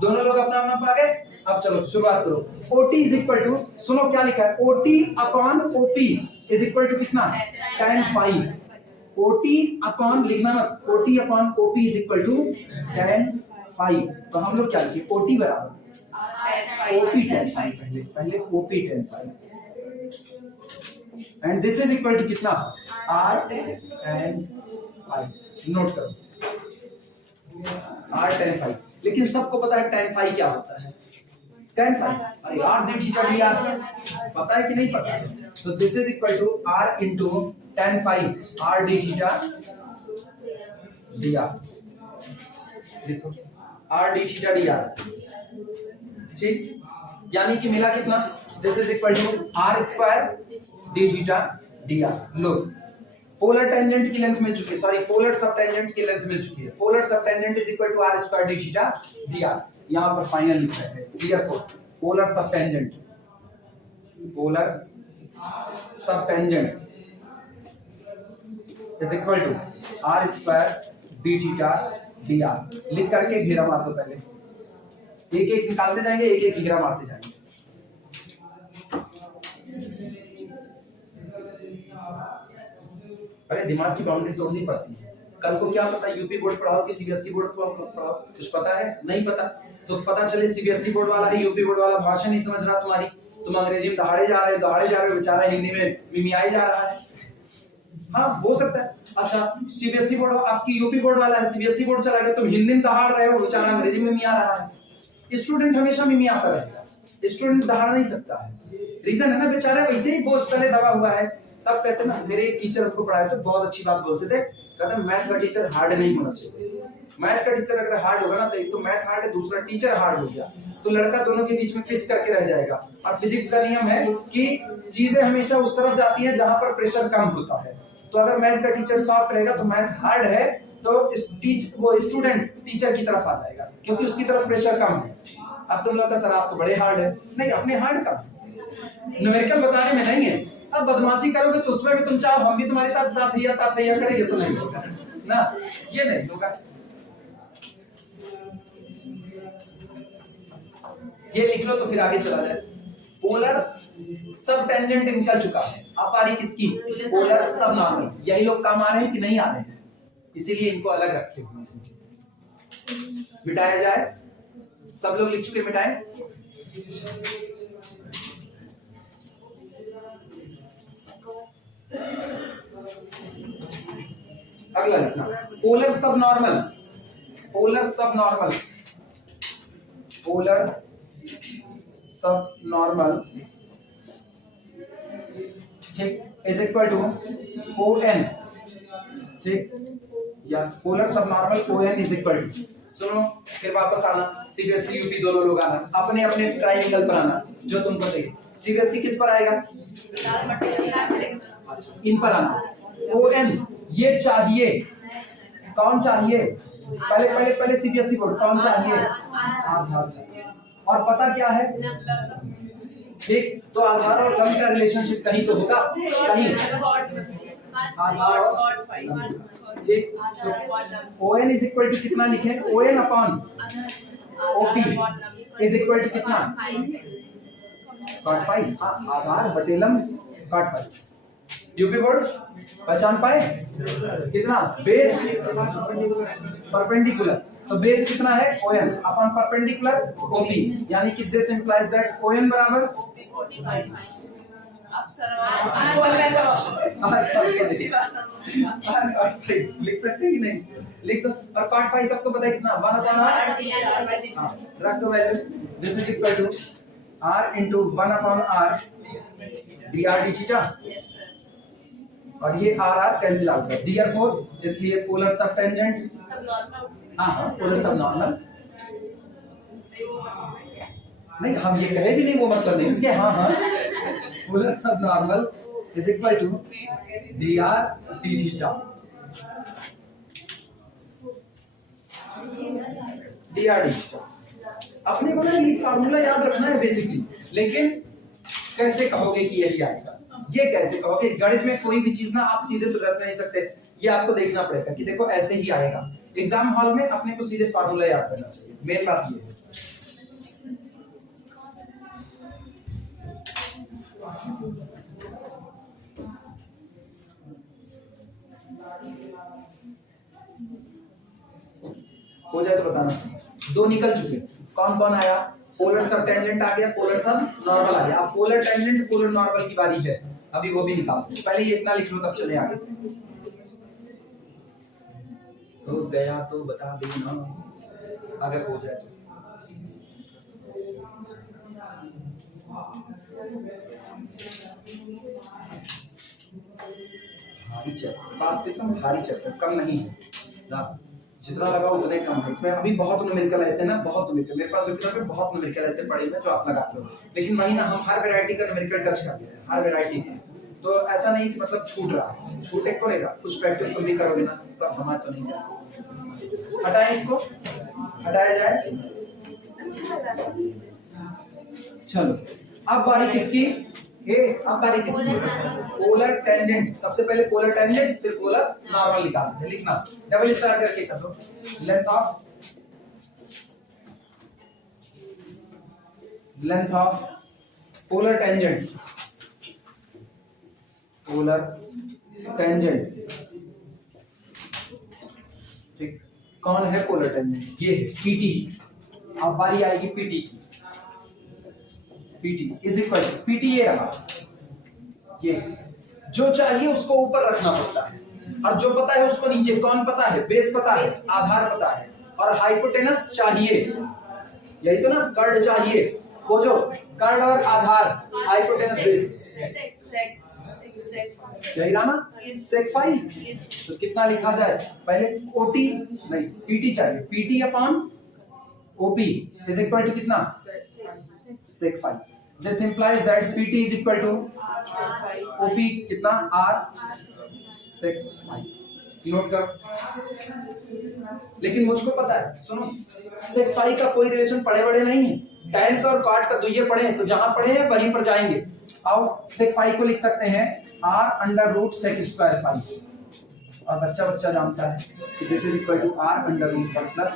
दोनों लोग अपना अपना पा गए। अब चलो शुरुआत करो। OT इज इक्वल टू, सुनो क्या लिखा है, OT upon OP is equal to कितना, tan phi। OT अपॉन लिखना मत, OT upon OP is equal to tan phi। तो हम लोग क्या लिखे, OT बराबर OP tan phi, पहले OP tan phi, and this is equal to कितना, R tan phi। नोट करो R tan phi। लेकिन सबको पता है tan phi क्या होता है, tan phi, अरे यार d थीटा d r पता है कि नहीं पता है? तो this is equal to R into tan phi R d theta d r। देखो R d theta d r, ठीक। यानी कि मिला कितना, this is equal to R square d theta d r। लो पोलर टेंजेंट की लेंथ मिल चुकी है, सॉरी पोलर सब टेंजेंट की लेंथ मिल चुकी है। Polar sub tangent is equal to R square d theta d r। यहां पर फाइनल लिखा है clear for polar sub tangent, polar sub tangent is equal to R square d theta d r। लिख करके घेरा मार दो, पहले एक एक निकालते जाएंगे, एक एक घेरा मारते जाएंगे। अरे दिमाग की बाउंड्री तोड़नी पड़ती है। कल को क्या पता यूपी बोर्ड पढ़ाओ कि CBSE बोर्ड पढ़ाओ, कुछ पता है नहीं पता, तो पता चले CBSE बोर्ड वाला है, यूपी बोर्ड वाला भाषा नहीं समझ रहा तुम्हारी, तुम अंग्रेजी में दहाड़े जा रहे हो, बेचारा हिंदी में मिमियाई जा रहा है। हाँ हो सकता है। अच्छा CBSE बोर्ड आपकी यूपी बोर्ड वाला है, CBSE बोर्ड चला गया, तुम हिंदी में दहाड़ रहे हो, बेचारा अंग्रेजी में मिमिया रहा है। स्टूडेंट हमेशा मिमियाता रहेगा, स्टूडेंट दहाड़ नहीं सकता है। रीजन है ना, बेचारा वैसे ही बोझ तले दबा हुआ है। तब कहते ना, मेरे एक टीचर हमको पढ़ाए तो बहुत अच्छी बात बोलते थे, कहते मैथ का टीचर हार्ड नहीं होना चाहिए। मैथ का टीचर अगर हार्ड होगा ना, तो एक तो मैथ हार्ड है, दूसरा टीचर हार्ड हो गया तो लड़का दोनों के बीच में किस करके रह जाएगा। और फिजिक्स का नियम है कि चीजें हमेशा उस तरफ जाती है जहां पर प्रेशर कम होता है। तो अगर मैथ का टीचर सॉफ्ट रहेगा तो मैथ हार्ड है तो वो स्टूडेंट टीचर की तरफ आ जाएगा, क्योंकि उसकी तरफ प्रेशर कम है। अब तुम लोग का सर आप तो बड़े हार्ड है, नहीं अपने हार्ड का न्यूमेरिकल बताने में नहीं है। अब बदमाशी करोगे तो उसमें भी तुम चाहो हम भी तुम्हारी ताथैया करेंगे तो नहीं होगा। ना, ये नहीं होगा। ये लिख लो तो फिर आगे चला जाए। पोलर सब टेंजेंट निकल चुका है, अब आ रही किसकी? Polar sub normal. यही लोग काम आ रहे हैं कि नहीं आ रहे हैं, इसीलिए इनको अलग रखे हुए हैं। मिटाया जाए, सब लोग लिख चुके, मिटाएं। अगला लिखना polar sub normal, polar sub normal, polar sub normal, ठीक, is equal to O N, ठीक, या polar sub normal O N is equal to, सुनो फिर वापस आना, सीबीएसई यूपी दोनों लोग आना, अपने अपने ट्रायंगल पर आना जो तुमको चाहिए। सीबीएसई किस पर आएगा? इन पर आना। ओ एन ये चाहिए, कौन चाहिए? पहले पहले पहले सीबीएसई बोर्ड, कौन चाहिए? आधार चाहिए। और पता क्या है? ठीक, तो आधार और लंब का रिलेशनशिप कहीं तो होगा, कहीं आधार और ठीक, तो O N is equal to कितना लिखे? O N upon OP is equal to कितना? कॉट 5, आधार बटे लंब कॉट 5। यूपी बोर्ड पहचान पाए? कितना? बेस परपेंडिकुलर, तो बेस कितना है? O N upon perpendicular OP, यानी कि this implies that O N बराबर अब सर बोलने दो। लिख सकते हैं कि नहीं? लिख दो। और कॉट 5 सबको पता है कितना? 1 अपॉन r, रख दो value, this is equal to r into 1 upon r dr d theta, और ये r r कैंसिल आउट कर dr 4, इसलिए पोलर सब टेंजेंट सब नॉर्मल। हाँ पोलर सब नॉर्मल नहीं, हम ये कहे भी नहीं, वो मतलब नहीं कि हाँ polar sub normal is equal to dr d theta, dr d theta. अपने को ना ये फार्मूला याद रखना है बेसिकली, लेकिन कैसे कहोगे कि यही आएगा? ये कैसे कहोगे? गणित में कोई भी चीज ना आप सीधे तो रख नहीं सकते, ये आपको देखना पड़ेगा कि देखो ऐसे ही आएगा। एग्जाम हॉल में अपने को सीधे फार्मूला याद करना चाहिए, मेन बात ये है। हो जाए तो बताना। दो निकल चुके, कौन कौन आया? पोलर सब टेंजेंट आ गया, पोलर सब नॉर्मल आ गया। अब पोलर टेंजेंट पोलर नॉर्मल की बारी है, अभी वो भी निकाल दो। पहले ये इतना लिख लो तब चले आगे। हो गया तो बता देना अगर हो जाए तो। भारी चैप्टर, पास तो भारी चैप्टर, कम नहीं है ना, जितना लगा उतने कम है। इसमें अभी बहुत न्यूमेरिकल ऐसे ना, बहुत न्यूमेरिकल मेरे पास जो है बहुत न्यूमेरिकल ऐसे पड़े हुए जो आप लगाते हो, लेकिन वही ना हम हर वैरायटी का न्यूमेरिकल टच करते हैं, हर वैरायटी के। तो ऐसा नहीं कि मतलब छूट रहा है, छूट एक को रहेगा, कुछ प्रैक्टिस तुम भी करोगे ना, सब हमारे तो नहीं है। हटाएं इसको, हटाया जाए। चलो अब बारी किसकी? अब बारी किसकी? Polar tangent. सबसे पहले पोलर टेंजेंट, फिर पोलर नॉर्मल निकालते हैं। लिखना डबल स्टार करके कर दो। Length of polar tangent, polar tangent, ठीक, कौन है पोलर टेंजेंट? ये पीटी। अब बारी आएगी पीटी की। PT is equal to, PT ये रहा, ये जो चाहिए उसको ऊपर रखना पड़ता है, और जो पता है उसको नीचे। कौन पता है? बेस पता है, आधार पता है, और हाइपोटेनस चाहिए, यही तो ना, कर्ड चाहिए, वो जो कर्ड और आधार, हाइपोटेनस बेस, यही रहा ना, सेक 5। तो कितना लिखा जाए? पहले ओटी नहीं पीटी चाहिए, PT upon OP is equal to कितना? Sec 5। This implies that PT is equal to OP कितना? R sec 5। नोट करो। लेकिन मुझको पता है, सुनो, sec 5 का कोई रिलेशन पढ़े बड़े नहीं है, tan का और cot का तो ये पढ़े हैं, तो जहां पढ़े हैं वहीं पर जाएंगे। आओ sec 5 को लिख सकते हैं R under root sec square 5। और बच्चा बच्चा जानता है कि this is equal to r under root 1 plus,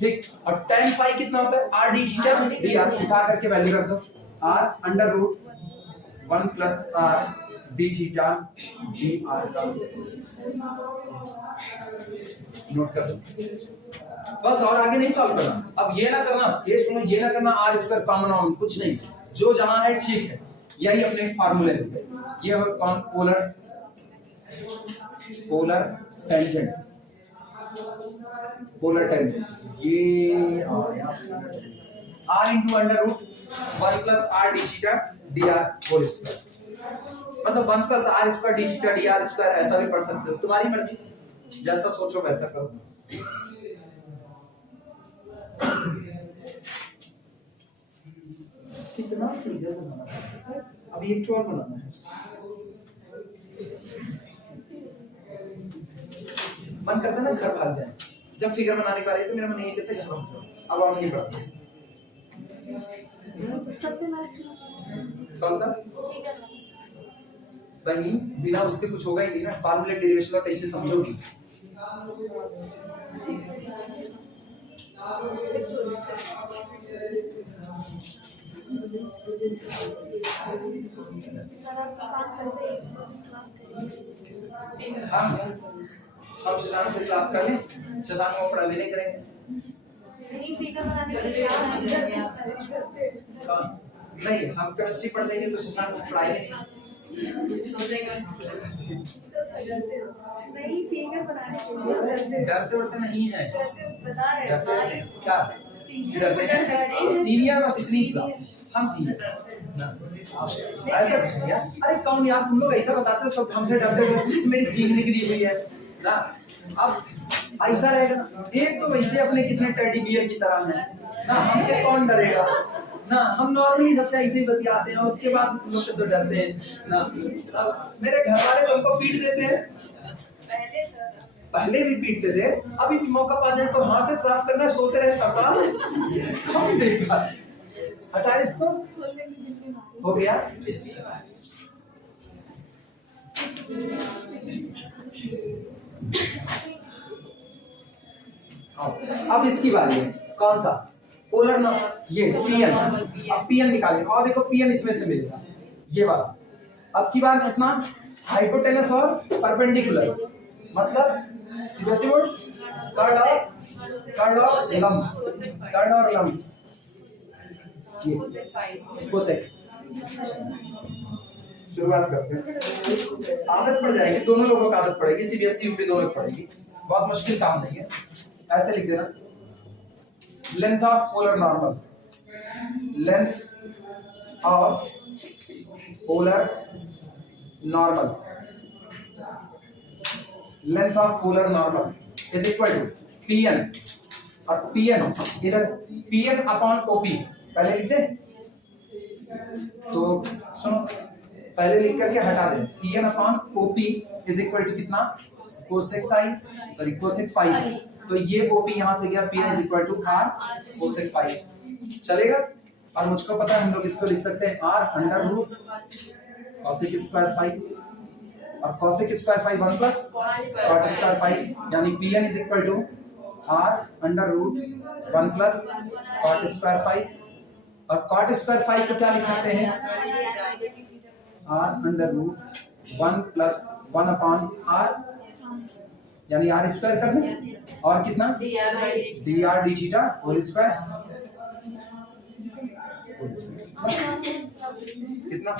ठीक। और tan फाई कितना होता है, r d थीटा dr, उठा करके वैल्यू रख दो, r under root 1 plus r d theta dr का नोट कर दो बस, और आगे नहीं सॉल्व करना। अब ये ना करना, ये सुनो, ये ना करना r स्क्वायर कॉमन ऑन, कुछ नहीं, जो जहां है ठीक है, यही अपने फार्मूले में। ये हो कौन, पोलर टेंजेंट, पोलर टेंजेंट, ये r into under root 1 plus r d theta d r whole square, मतलब 1 plus r square d theta d r square, ऐसा भी पढ़ सकते हो, तुम्हारी मर्जी, जैसा सोचो वैसा करो। कितना फिगर बनाना है, अभी एक और बनाना है। मन करता है ना घर भाग जाए, जब फिगर बनाने का रहे तो मेरा मन यही कहता है घर भाग जाओ, अब हम नहीं पढ़ते। सबसे लास्ट कौन सा बनी, बिना उसके कुछ होगा ही नहीं ना, फार्मूले डेरिवेशन का कैसे समझोगी। हम शशांक से क्लास कर लें, शशांक को पढ़ा नहीं करेंगे, नहीं फिगर बनाने के लिए आपसे नहीं, हम केमिस्ट्री पढ़ लेंगे तो शशांक को पढ़ाएंगे नहीं, नहीं फिगर बनाने के लिए डरते वरते नहीं है, बता रहे डरते हैं क्या, डरते हैं सीनियर, बस इतनी सी बात, हम सीनियर ऐसा कुछ नहीं यार। अरे कौन यार, तुम लोग ऐसा बताते हो सब हमसे डरते हो, मेरी सीख निकली हुई है ना। अब ऐसा रहेगा ना, एक तो वैसे अपने कितने टेडी बियर की तरह हैं ना, हमसे कौन डरेगा ना, हम नॉर्मली सबसे ऐसे ही बतियाते हैं, उसके बाद तुम लोग तो डरते हैं ना। अब मेरे घर वाले तुमको पीट देते हैं, पहले सर पहले भी पीटते थे, अभी भी मौका पा जाए तो हाथ साफ करना, सोते रहे कपाल हम देखा, हटा इसको, हो गया। अब इसकी बारी है, कौन सा, पोलर ना, ये पीएन, अब पीएन निकालें, और देखो पीएन इसमें से मिलेगा, ये वाला। अब की बार कितना, हाइपोटेनस और परपेंडिकुलर, मतलब सीधा सी वर्ड, कर्ड और लंब, कर्ड और लंब, ये कोसेक। शुरुआत करते हैं, आदत पड़ जाएगी, दोनों लोगों को आदत पड़ेगी, सीबीएसई यूपी दोनों को पड़ेगी, बहुत मुश्किल काम नहीं है। ऐसे लिख देना, length of polar normal, length of polar normal, length of polar normal is equal to PN, और पीएन इधर पीएन अपॉन ओपी, पहले लिख दे, तो सुनो पहले लिख करके हटा दे, PN upon OP is equal to कितना, cosec sine, sorry cosec phi, तो ये ओपी यहां से गया, PN is equal to r cosec phi, चलेगा। और मुझको पता है हम लोग इसको लिख सकते हैं r under root cosec square phi, और cosec square phi 1 plus cot square phi, यानी PN is equal to r under root 1 plus cot square phi, और कॉट स्क्वायर फाई को क्या लिख सकते हैं, r under root 1 plus 1 upon r, यानी आर स्क्वायर कर दें, और कितना d r d theta whole square, कितना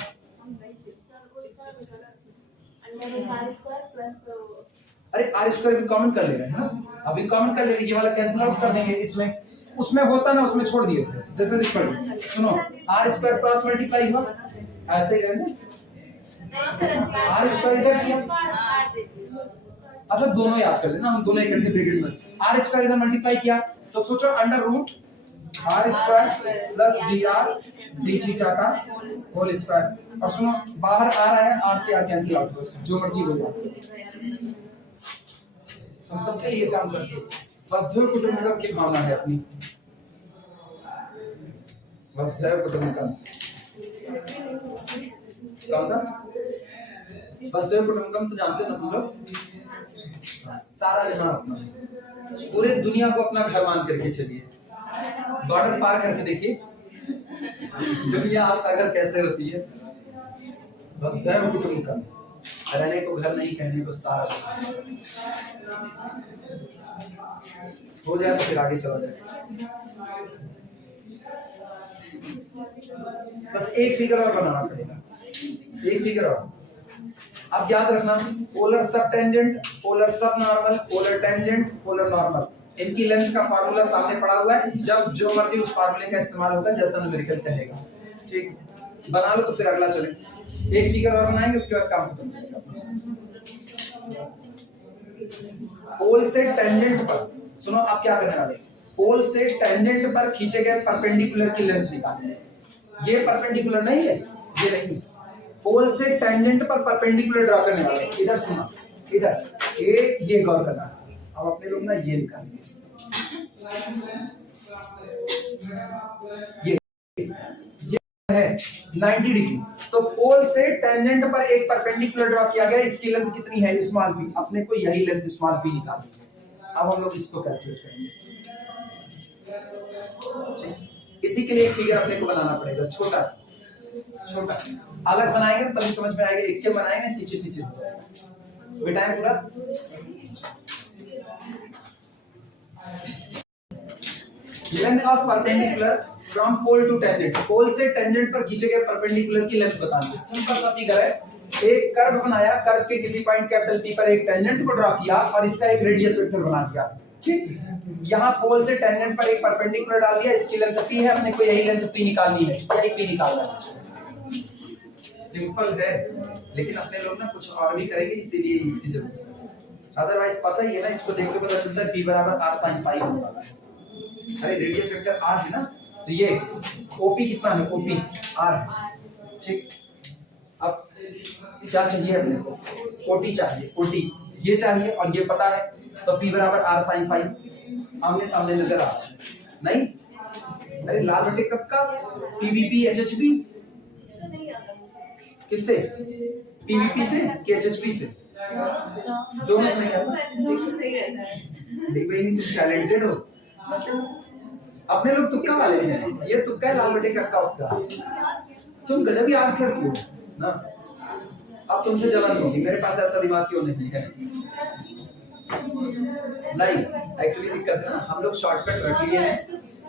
अरे आर स्क्वायर भी कॉमन कर ले रहे हैं ना, अभी कॉमन कर ले रहे हैं, ये वाला कैंसिल आउट कर देंगे, इसमें उसमें होता ना, उसमें छोड़ दिए, दिस इज इक्वल टू, सुनो आर स्क्वायर क्रॉस मल्टीप्लाई हुआ, ऐसे ही रहने, आर स्क्वायर इधर किया, अच्छा दोनों याद कर लेना, हम दोनों इकट्ठे ब्रैकेट में, आर स्क्वायर इधर मल्टीप्लाई किया, तो सोचो under root r square plus d r d theta का होल स्क्वायर, और सुनो बाहर आ रहा है, आर से आर कैंसिल आउट हो, जो मर्जी हो जाए, हम सबके ये काम करते हैं, वसुधैव कुटुंबकम की भावना है अपनी, वसुधैव कुटुंबकम, कौन सा वसुधैव कुटुंबकम तो जानते हो ना तुम लोग, सारा जहां अपना, पूरे दुनिया को अपना घर मान करके चलिए, बॉर्डर पार करके देखिए दुनिया आपका घर कैसे होती है। वसुधैव कुटुंबकम, रहने को घर नहीं, कहने को सारा हो जाए तो फिर आगे चला जाए। बस एक फिगर और बनाना पड़ेगा, एक फिगर और। अब याद रखना, polar sub tangent, polar sub normal, polar tangent, polar normal, इनकी लेंथ का फार्मूला सामने पड़ा हुआ है। जब जो मर्जी उस फार्मूले का इस्तेमाल होगा जैसा न्यूमेरिकल कहेगा। ठीक, बना लो तो फिर अगला चले। एक फिगर और बनाएंगे, उसके बाद काम खत्म करेंगे। पोल से टेंजेंट पर, सुनो आप क्या करने वाले, पोल से टेंजेंट पर खींचे गए परपेंडिकुलर की लेंथ निकालनी है। ये परपेंडिकुलर नहीं है, ये नहीं, पोल से टेंजेंट पर परपेंडिकुलर ड्रा करने वाले। इधर सुना, इधर ये गौर करना। अब अपने लोग ना ये निकालेंगे, ये है 90 डिग्री। तो पोल से टेंजेंट पर एक परपेंडिकुलर ड्रॉ किया गया, इसकी लेंथ कितनी है, स्मॉल p। अपने को यही लेंथ स्मॉल p निकालनी है। अब हम लोग इसको कैलकुलेट करेंगे। इसी के लिए एक फिगर अपने को बनाना पड़ेगा, छोटा सा, छोटा अलग बनाएंगे तभी समझ में आएगा। एक के बनाएंगे पीछे पीछे हो जाएगा। बेटा पूरा length of perpendicular from pole to tangent, pole से टेंजेंट पर खींचे गए परपेंडिकुलर की लेंथ बतानी है। सिंपल सा फिगर है, एक कर्व बनाया, कर्व के किसी पॉइंट कैपिटल P पर एक टेंजेंट को ड्रॉ किया और इसका एक रेडियस वेक्टर बना दिया। ठीक, यहाँ पोल से टेंजेंट पर एक परपेंडिकुलर डाल दिया, इसकी लेंथ P है, अपने को यही लेंथ P निकालनी है, यही P निकालना है। सिंपल है, लेकिन अपने लोग ना कुछ और भी करेंगे, इसीलिए इसकी जरूरत है। अदरवाइज पता ही है ना, इसको देख के पता चलता है P बराबर r sin phi होने वाला है। अरे रेडियस वेक्टर r है ना, तो ये OP कितना है, OP r है। ठीक, अब क्या चाहिए अपने को, OT चाहिए, OT ये चाहिए और ये पता है, तो P बराबर r sin phi आमने सामने नजर आ रहा है नहीं। अरे लाल बटे कब का, PVP HHP किससे, PVP से कि HHP से, दोनों से नहीं आता। नहीं तुम टैलेंटेड हो, अपने लोग तुक्का वाले हैं, ये तुक्का है लाल बटे कक्का का, तुम गजब याद करती हो ना। अब तुमसे जलन होगी, मेरे पास ऐसा दिमाग क्यों नहीं है। नहीं एक्चुअली दिक्कत है ना, हम लोग शॉर्टकट रख लिए हैं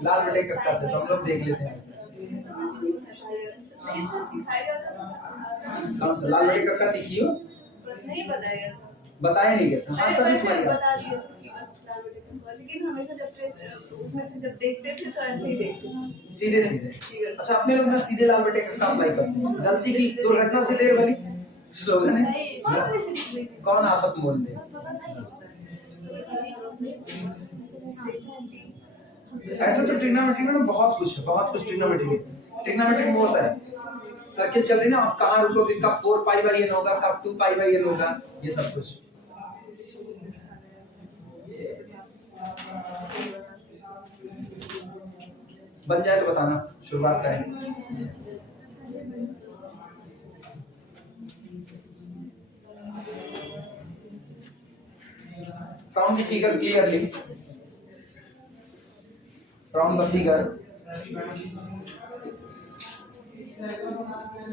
लाल बटे कक्का से, तो हम लोग देख लेते हैं ऐसे। कौन सा लाल बटे कक्का सीखी हो, नहीं बताया, बताया नहीं गया। हाँ तभी तुम्हारी बता दिए थे, लेकिन हमेशा जब उसमें से जब देखते थे तो ऐसे ही देखते सीधे सीधे। अच्छा अपने लोग ना सीधे लाल बटे कक्का अप्लाई करते हैं, गलती की दुर्घटना से देर भली स्लोगन है, कौन आफत मोल ले। ऐसे तो ट्रिग्नोमेट्री में ना बहुत कुछ है, बहुत कुछ ट्रिग्नोमेट्री में होता है। सर्किल चल रही ना, आप कहाँ रुकोगे, कब 4 पाई बाई एन होगा, कब 2 पाई बाई एन होगा, ये सब कुछ। बन जाए तो बताना, शुरुआत करेंगे। From the figure clearly, from the figure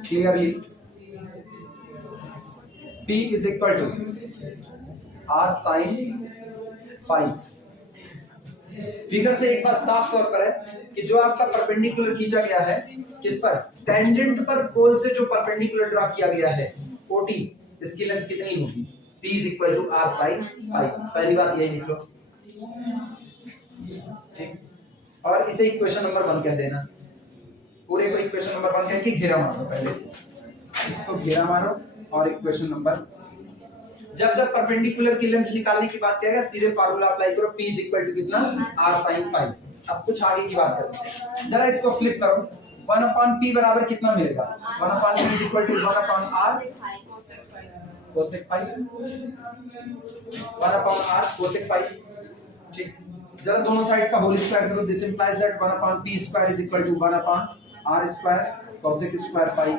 clearly, P is equal to R sin phi। Figure से एक बात साफ तौर पर है कि जो आपका परपेंडिकुलर खींचा गया है किस पर, टेंजेंट पर, पोल से जो परपेंडिकुलर ड्रा किया गया है OT, इसकी लेंथ कितनी होगी, P is equal to R sin phi। पहली बात यही लिख लो, ठीक। और इसे इक्वेशन नंबर 1 कह देना, पूरे को इक्वेशन नंबर 1 कह के घेरा मारो, पहले इसको घेरा मारो और इक्वेशन नंबर। जब जब परपेंडिकुलर की लेंथ निकालने की बात करेगा सीधे फार्मूला अप्लाई करो, P is equal to कितना, R sin phi। अब कुछ आगे की बात करते हैं, जरा इसको फ्लिप करो, 1 upon P बराबर कितना मिलेगा, 1 upon P is equal to 1 upon R cosec phi, 1 upon R cosec phi। ठीक, जरा दोनों साइड का होल स्क्वायर करो, this implies that 1 upon P square is equal to 1 upon R square cosec square phi।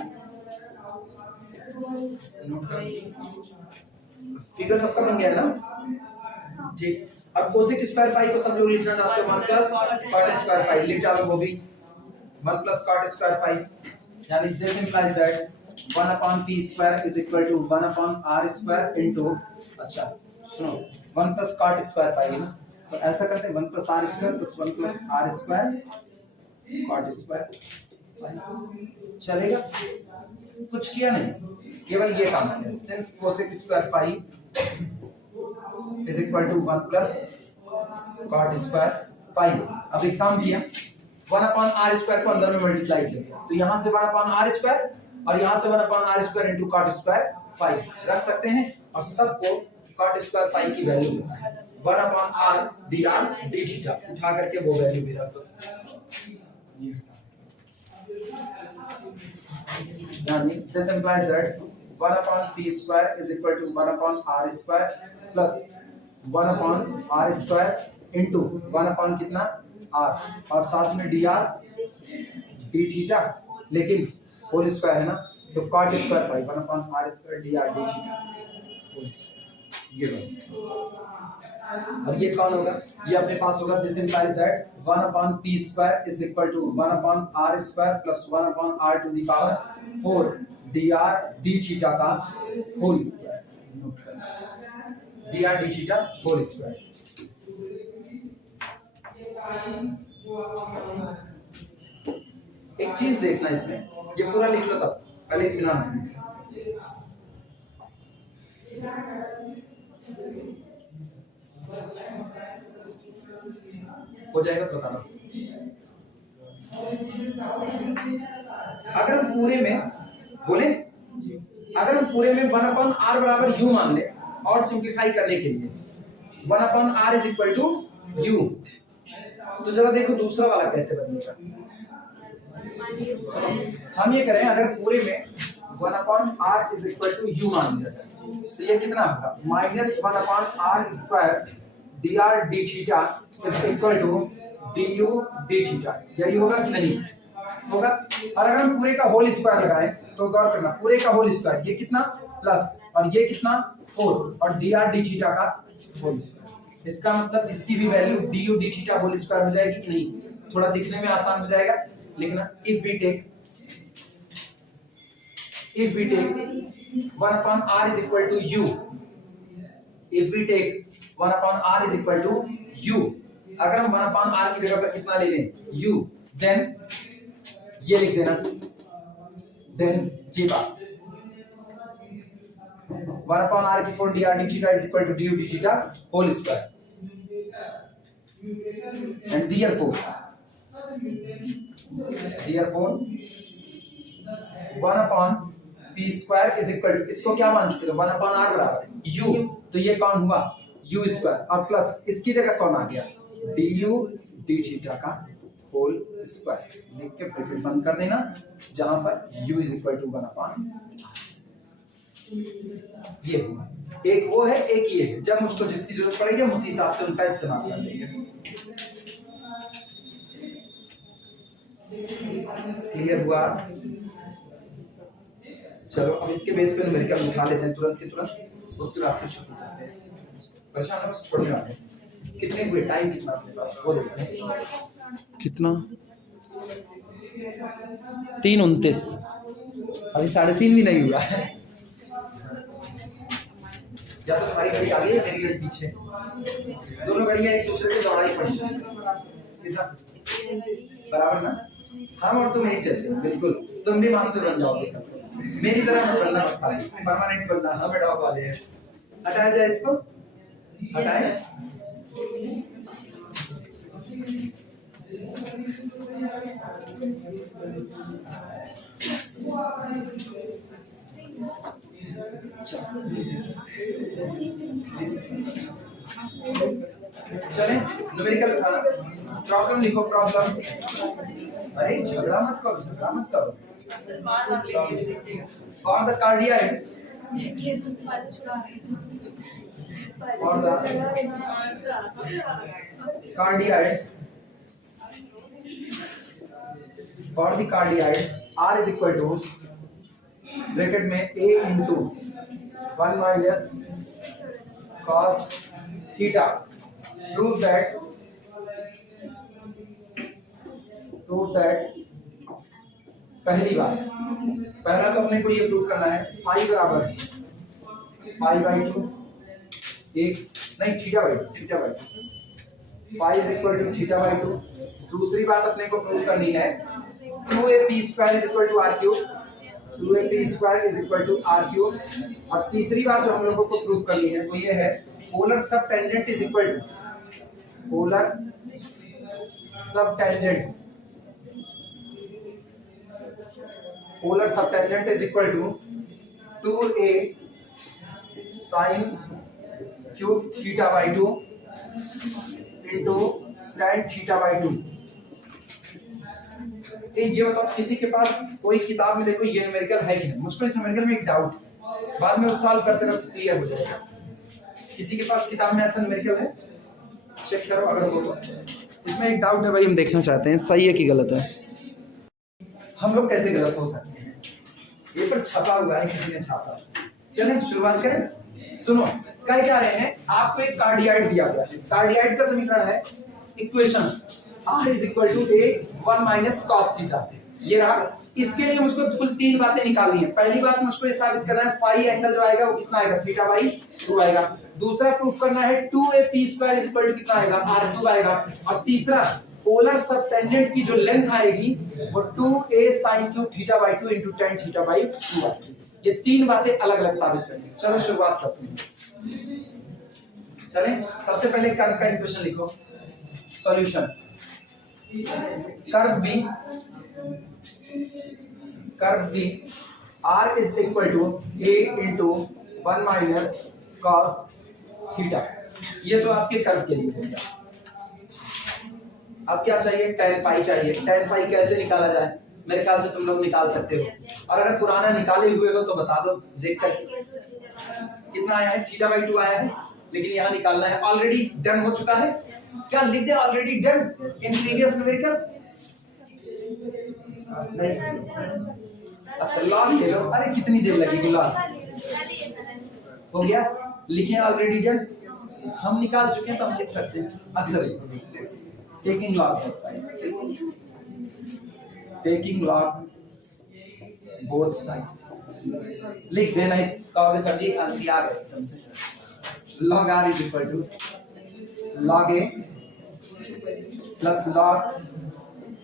Figure सबका बन गया ना ठीक। अब कोसेक स्क्वायर फाई को सब लोग लिखना चाहते हो 1 प्लस कॉट स्क्वायर फाई लिख डालो वो भी 1 प्लस कॉट स्क्वायर फाई यानी this implies that 1 upon p square is equal to 1 upon r square into अच्छा सुनो 1 प्लस कॉट स्क्वायर फाई है ना तो ऐसा करते हैं 1 plus r square plus 1 plus r square cot square चलेगा कुछ किया नहीं केवल ये काम किया since cosec square phi is equal to 1 plus cot square phi अब एक काम किया 1 अपॉन r स्क्वायर को अंदर में मल्टीप्लाई किया तो यहां से 1 अपॉन r स्क्वायर और यहां से 1 upon r square into cot square phi रख सकते हैं और सबको कॉट स्क्वायर फाई की वैल्यू देना है 1 upon r dr d theta उठा करके वो वैल्यू भी रख दो यानी this implies that 1 upon p square is equal to 1 upon r square plus 1 upon r square into 1 upon कितना r और साथ में dr d थीटा लेकिन होल स्क्वायर है ना तो cot square phi 1 upon r square dr d theta whole square ये और ये कौन होगा ये अपने पास होगा this implies that 1 upon p square is equal to 1 upon r square plus 1 upon r to the power 4 dr d theta का होल स्क्वायर नोट करना dr d theta whole square एक चीज देखना इसमें ये पूरा लिख लो तब पहले इत्मीनान से लिखना हो जाएगा तो बताना अगर हम पूरे में बोले अगर हम पूरे में 1 अपॉन r बराबर u मान ले और सिंपलीफाई करने के लिए 1 upon r is equal to u तो जरा देखो दूसरा वाला कैसे बनेगा हम ये करें अगर पूरे में 1 upon r is equal to u मान लिया जाए तो ये कितना होगा minus 1 upon r square dr d theta is equal to du d theta यही होगा कि नहीं होगा और अगर हम पूरे का होल स्क्वायर लगाएं तो गौर करना पूरे का होल स्क्वायर ये कितना प्लस और ये कितना 4 और dr d थीटा का होल स्क्वायर इसका मतलब इसकी भी value du d theta whole square हो जाएगी कि नहीं थोड़ा दिखने में आसान हो जाएगा लिखना if we take 1 upon r is equal to u if we take 1 upon r is equal to u अगर हम 1 upon r की जगह पर कितना ले लें u then ये लिख देना then ये बात 1 upon r की 4 dr d theta is equal to du d theta whole square and therefore 1 upon p square is equal to इसको क्या मान चुके थे 1 upon r बराबर u तो ये कौन हुआ u स्क्वायर और प्लस इसकी जगह कौन आ गया du d थीटा का होल स्क्वायर लिख के ब्रैकेट बंद कर देना जहां पर u is equal to 1 upon ये हुआ एक वो है एक ये है जब मुझको जिसकी जरूरत पड़ेगी हम उसी हिसाब से उनका इस्तेमाल कर लेंगे क्लियर हुआ चलो अब इसके बेस पे न्यूमेरिकल उठा लेते हैं तुरंत के तुरंत उसके बाद फिर शुरू करते हैं परेशान हो बस छोड़ने वाले कितने हुए टाइम कितना अपने पास वो देखते हैं कितना 3:29 अभी 3:30 भी नहीं हुआ है या तो तुम्हारी घड़ी आगे है मेरी घड़ी पीछे दोनों घड़ियां एक दूसरे को दौड़ाई पड़ी बराबर ना हम और तुम एक जैसे बिल्कुल तुम भी मास्टर बन जाओगे मेरी तरह मत बनना बस परमानेंट बनना हम डॉग वाले हैं हटाया जाए इसको हटाए चले न्यूमेरिकल उठाना प्रॉब्लम लिखो प्रॉब्लम अरे झगड़ा मत करो for the cardioid for the cardioid r is equal to bracket में a into 1 minus cos theta. Prove that पहला तो अपने को ये प्रूव करना है फाई बराबर pi by 2 theta by 2 phi is equal to theta by 2। दूसरी बात अपने को प्रूव करनी है 2ab square is equal to r cube, 2ab square is equal to r cube. और तीसरी बात जो हम लोगों को प्रूव करनी है वो ये है polar sub tangent is equal to polar sub tangent is equal to 2a sin cube theta by 2 into tan theta by 2। ये बताओ किसी के पास कोई किताब में देखो ये न्यूमेरिकल है कि नहीं। मुझको इस न्यूमेरिकल में एक डाउट, बाद में उस सॉल्व करते वक्त क्लियर हो जाएगा। किसी के पास किताब में ऐसा न्यूमेरिकल है, चेक करो अगर हो तो। इसमें एक डाउट है भाई, हम देखना चाहते हैं सही है कि गलत है। हम लोग कैसे गलत हो सकते हैं? पेपर छपा हुआ है, किसी ने छापा। चलें शुरुआत करें। सुनो क्या कह रहे हैं, आपको एक कार्डियाइड दिया गया है। कार्डियाइड का समीकरण है equation r is equal to a 1 minus cos theta. ये रहा। इसके लिए मुझको कुल 3 बातें निकालनी है। पहली बात मुझको ये साबित करना है फाई एंगल जो आएगा वो कितना आएगा, थीटा बाई 2 आएगा। दूसरा प्रूफ करना है 2ab square is equal to कितना आएगा, r क्यूब आएगा। और तीसरा पोलर सब टेंजेंट की जो लेंथ आएगी वो 2a sin cube theta by 2 into tan theta by 2 आएगी। ये 3 बातें अलग-अलग साबित करनी है। चलो शुरुआत करते हैं। चलें सबसे पहले कर्व का इक्वेशन लिखो। Solution curve B r is equal to a into 1 minus cos theta. ये तो आपके कर्व के लिए होगा। अब क्या चाहिए, tan फाई चाहिए। tan फाई कैसे निकाला जाए, मेरे ख्याल से तुम लोग निकाल सकते हो, और अगर पुराना निकाले हुए हो तो बता दो देख कर। कितना आया है, थीटा बाई 2 आया है, लेकिन यहाँ निकालना है। ऑलरेडी डन हो चुका है, क्या लिख they already done in previous numerical? नहीं। अच्छा लॉग ले लो। अरे कितनी देर लगेगी, लॉग हो गया, लिखे ऑलरेडी डन। हम निकाल चुके हैं तो हम लिख सकते हैं। अच्छा टेकिंग लॉग बोथ साइड लिख देना। कहोगे सर जी एलसीआर है एकदम से। log r is equal to log a plus log,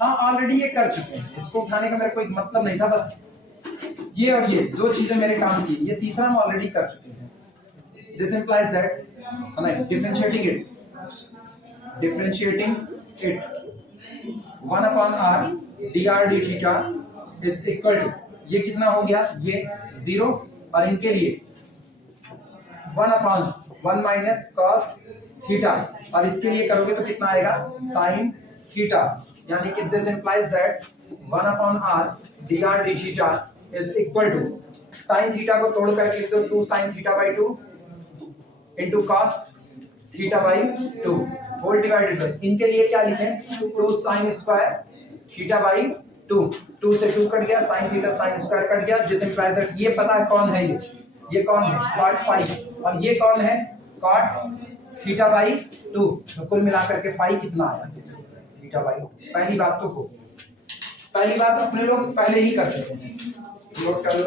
हाँ ऑलरेडी ये कर चुके हैं, इसको उठाने का मेरा कोई मतलब नहीं था। बस ये और ये दो चीजें मेरे काम की, ये तीसरा हम ऑलरेडी कर चुके हैं। This implies that differentiating it 1 upon r dr d theta is equal to, ये कितना हो गया, ये 0, और इनके लिए 1 upon 1 minus cos थीटा, और इसके लिए करोगे तो कितना आएगा, sin थीटा। यानी कि this implies that 1 upon r dr d theta is equal to, sin theta को तोड़ करके लिख दो 2 sin theta by 2 into cos theta by 2 whole divided by, इनके लिए क्या लिखें, 2 sin स्क्वायर थीटा बाई 2, 2 से 2 कट गया, sin theta sin square cut गया। जिस इंप्लाइज दैट ये पता है कौन है, ये कौन है, cot फाई, और ये कौन है, cot थीटा बाई 2। तो कुल मिलाकर के फाई कितना आया, थीटा बाई 2। पहली बात तो हो, पहली बात अपने लोग पहले ही कर चुके हैं, नोट कर लो।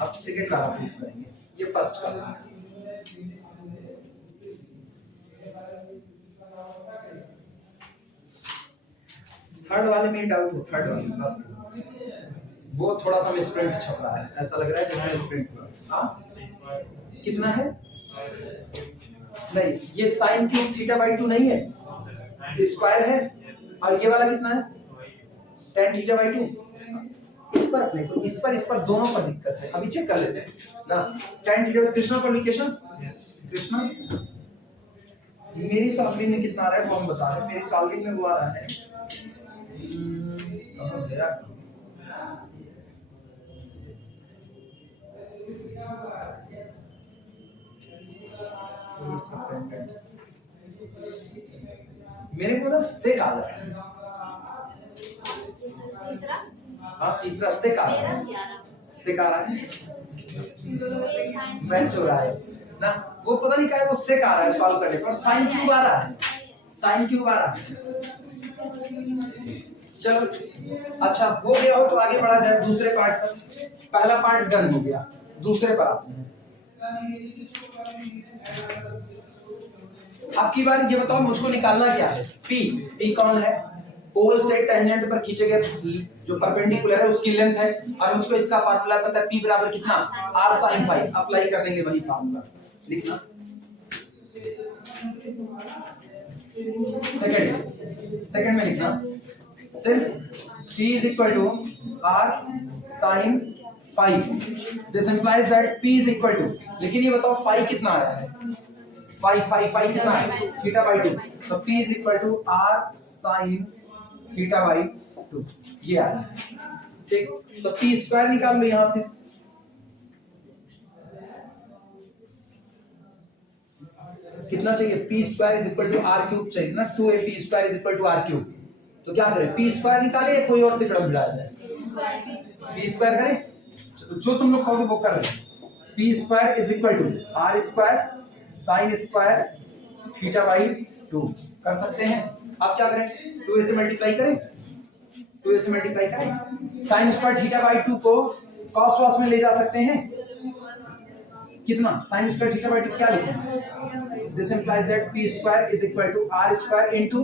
अब सेकंड वाला प्रूफ करेंगे, ये फर्स्ट वाला। थर्ड वाले में डाउट हो, थर्ड वाले बस वो थोड़ा सा मिसप्रिंट छप रहा है, ऐसा लग रहा है जैसे मिसप्रिंट हुआ। हाँ कितना है, नहीं ये साइन क्यूब थीटा बाई 2 नहीं है, स्क्वायर है, और ये वाला कितना है, tan थीटा बाई 2। इस पर अपने को इस पर दोनों पर दिक्कत है, अभी चेक कर लेते हैं ना। tan theta Krishna publications, Krishna मेरी सॉल्विंग में कितना आ रहा है वो हम बता रहे हैं। मेरी सॉल्विंग में वो आ रहा है, कहां गया मेरे को ना सेक आ रहा है। तीसरा हाँ तीसरा सेक आ रहा मेरा है। भी आ रहा सेक आ रहा है, है। मैच हो रहा है ना। वो पता नहीं क्या है, वो सेक आ रहा है सॉल्व करने पर, साइन क्यूब आ रहा है, साइन क्यूब आ रहा है। चलो अच्छा हो गया हो तो आगे बढ़ा जाए दूसरे पार्ट पर। पहला पार्ट डन हो गया, दूसरे पर आते हैं। अब की बार ये बताओ मुझको निकालना क्या है। P, P कौन है? पोल से टेंजेंट पर खींचे गए जो परपेंडिकुलर है उसकी लेंथ है, और मुझको इसका फार्मूला पता है, P बराबर कितना, r sin phi। अप्लाई कर देंगे वही फार्मूला, लिखना। सेकंड में लिखना, since P is equal to r sin phi, this implies that P is equal to, लेकिन ये बताओ phi कितना आया है, phi कितना है, theta by 2। so P is equal to r sin theta by 2, ये आया है। ठीक, तो P स्क्वायर निकाल लो यहां से। कितना चाहिए, P square is equal to r cube चाहिए ना, 2AP square is equal to r cube. तो क्या करें, P स्क्वायर निकाले या कोई और तिकड़म भिड़ा जाए, P स्क्वायर करें। जो तुम लोग कहोगे वो कर रहे हैं। P square is equal to r square sine square theta by 2 कर सकते हैं। अब क्या करें, 2 से मल्टीप्लाई करें, 2 से मल्टीप्लाई करें, साइन स्क्वायर थीटा बाई 2 को कॉस वॉस में ले जा सकते हैं। कितना, साइन स्क्वायर थीटा बाई 2 क्या लिखें, this implies that P square is equal to r square into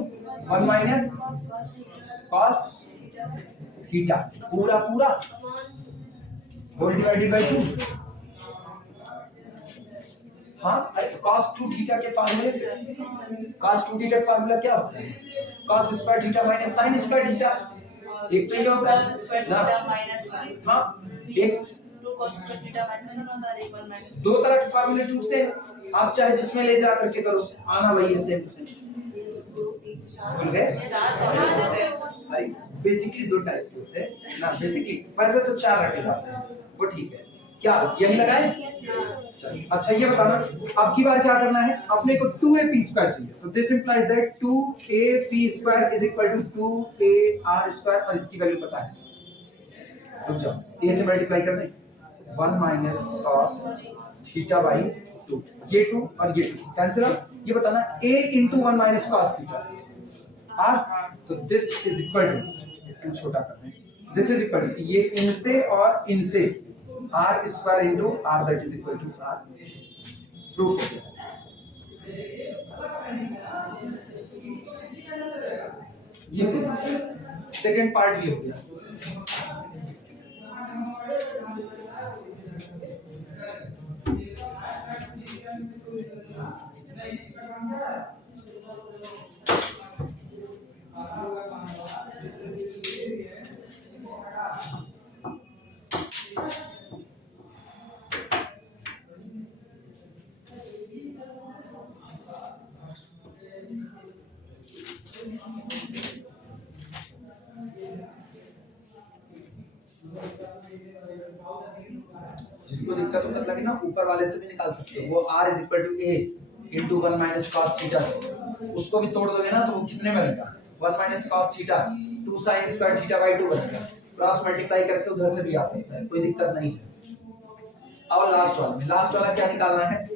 1 minus cos theta पूरा होल डिवाइडेड बाय 2। हाँ cos 2 थीटा के फार्मूले, cos 2 थीटा का फार्मूला क्या होता है, cos square theta minus sin square theta. एक पे क्या होता है, स्क्वायर थीटा माइनस हाँ एक 2 cos स्क्वायर थीटा माइनस होता है, एक बार माइनस। दो तरह के फार्मूले टूटते हैं, आप चाहे जिसमें ले जा करके करो, आना वही है, सेम टू सेम। भूल गए, अरे बेसिकली 2 टाइप के होते हैं ना, बेसिकली वैसे तो 4 रखे जाते हैं, वो ठीक है। क्या यही लगाए, चलिए। अच्छा ये बताना, अब की बार क्या करना है, अपने को 2AP स्क्वायर चाहिए, तो this implies that 2AP square is equal to 2AR square, और इसकी वैल्यू पता है, रुक जाओ, a से मल्टीप्लाई कर दें, 1 माइनस cos थीटा बाई 2, ये 2 और ये 2 कैंसिल आउट। ये बताना a into 1 minus cos theta r, तो दिस इज इक्वल टू, छोटा कर दें, दिस इज इक्वल टू ये इनसे और इनसे r square into r, that is equal to r। Proof हो गया। ये प्रूफ, सेकंड पार्ट भी हो गया। जिनको दिक्कत हो लगे ना, ऊपर वाले से भी निकाल सकते हो, वो r is equal to a into 1 minus cos theta से, उसको भी तोड़ दोगे ना तो वो कितने बनेगा, 1 minus cos theta 2 sin square theta by 2 बनेगा। क्रॉस मल्टीप्लाई करके उधर से भी आ सकता है, कोई दिक्कत नहीं है। अब लास्ट वाला क्या निकालना है,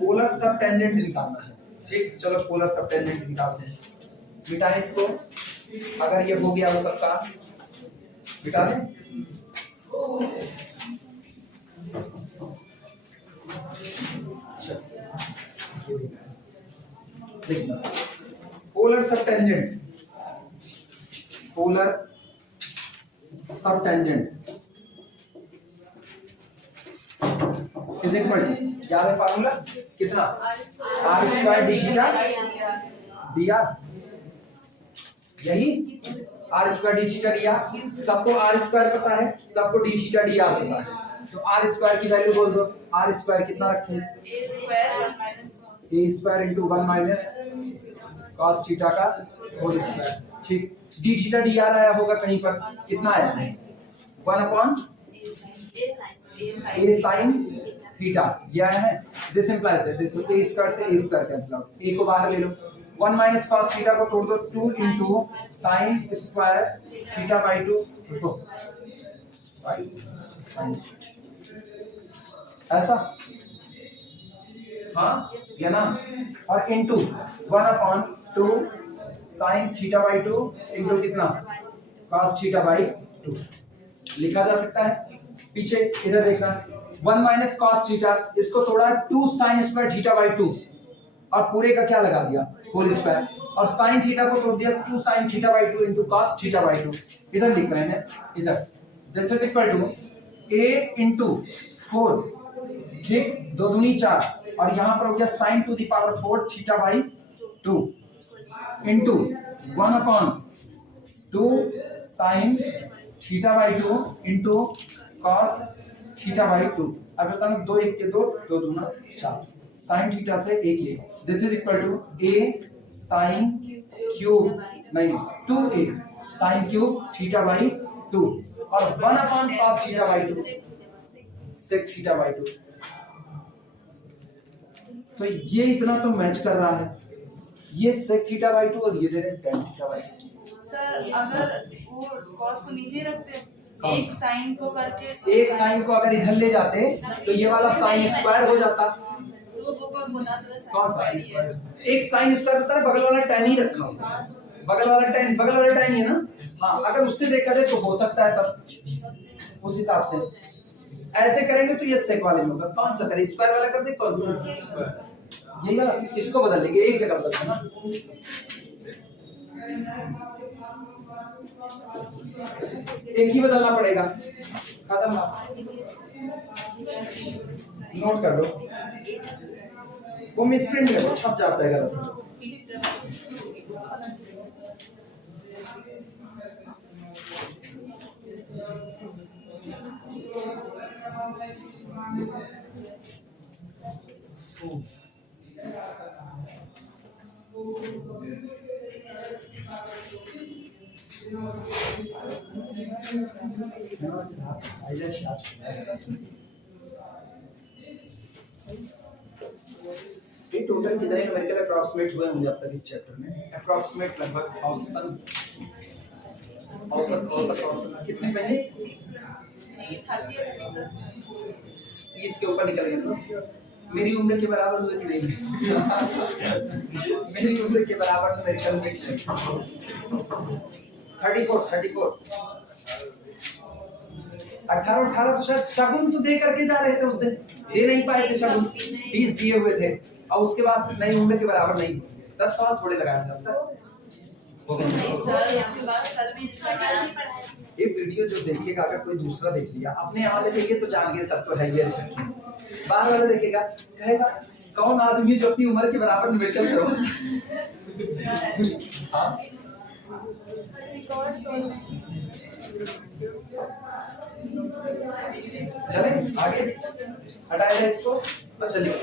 पोलर सब टेंजेंट निकालना है। ठीक, चलो पोलर सब टेंजेंट निकालते हैं, मिटाएं इसको, अगर ये हो गया वो सबका मिटा दें। देखना, polar sub tangent is equal to, याद है फार्मूला कितना, r square d theta dr, यही r square d theta dr, सबको r स्क्वायर पता है, सबको डी थीटा dr पता है, तो r स्क्वायर की वैल्यू बोल दो, r स्क्वायर कितना रखें, a square minus a square into 1 minus cos theta का होल स्क्वायर। ठीक, d थीटा dr आया होगा कहीं पर, कितना आया, 1 अपॉन a sin थीटा ये आया है, दिस इंप्लाइज दैट देखो a स्क्वायर से a square cancel out, a को बाहर ले लो, 1 माइनस cos थीटा को तोड़ दो 2 into sin square theta by 2 देखो sin ऐसा हाँ या ना, और into 1/2 sin theta by 2 into कितना cos थीटा बाय 2 लिखा जा सकता है। पीछे इधर देखना 1 माइनस cos थीटा, इसको तोड़ा 2 sin स्क्वायर थीटा बाय 2 और पूरे का क्या लगा दिया होल स्क्वायर, और sin थीटा को तोड़ दिया 2 sin theta by 2 into cos theta by 2। इधर लिख रहे हैं इधर this is equal to a into 4 ठीक 2 दूनी 4 और यहाँ पर हो गया sin to the power 4 theta by 2 into 1/2 sin theta by 2 into cos theta by 2। अब बताना 2 1 के 2 2 दूना 4 sin थीटा से 1 ले, this is equal to a sin cube नहीं 2a sin cube theta by 2 और 1/cos theta by 2 sec theta by 2। तो ये इतना तो मैच कर रहा है, ये sec थीटा बाय 2 और ये दे रहे हैं tan थीटा बाय 2। सर अगर वो cos को नीचे रखते एक साइन को करके तो एक साइन को अगर इधर ले जाते तो ये वाला साइन स्क्वायर हो जाता, तो वो बता दो कौन सा एक साइन स्क्वायर होता है, बगल वाला tan ही रखा होगा, बगल वाला tan ही है ना, हाँ अगर उससे देखा जाए तो हो सकता है तब उस हिसाब से ऐसे करेंगे तो ये सेक वाले में होगा, कौन सा करें स्क्वायर वाला कर दे कौन सा यही वाला, इसको बदल लेंगे एक जगह बदल देना, एक ही बदलना पड़ेगा, खत्म नोट कर लो, वो मिसप्रिंट है छप जाता है गलत से। ये टोटल कितने न्यूमेरिकल अप्रॉक्सीमेट हुए होंगे अब तक इस चैप्टर में, अप्रॉक्सीमेट लगभग औसतन औसत कितने पहले 30 के ऊपर निकल गए तो मेरी उम्र के बराबर हुए कि नहीं मेरी उम्र के बराबर न्यूमेरिकल में 34 18 तो शायद शगुन तो दे करके जा रहे थे उस दिन, दे नहीं पाए थे शगुन, 30 दिए हुए थे और उसके बाद नई उम्र के बराबर नहीं, 10 सवाल थोड़े लगाए अब तक हो गए। नहीं सर इसके बाद कल भी ये वीडियो जो देखेगा अगर कोई दूसरा देख लिया, अपने यहाँ वाले देखे तो जान गए सब तो है ही अच्छा, बाहर वाला देखेगा कहेगा कौन आदमी जो अपनी उम्र के बराबर न्यूमेरिकल करवाता है। चले आगे हटाया जाए इसको, अच्छा लिखो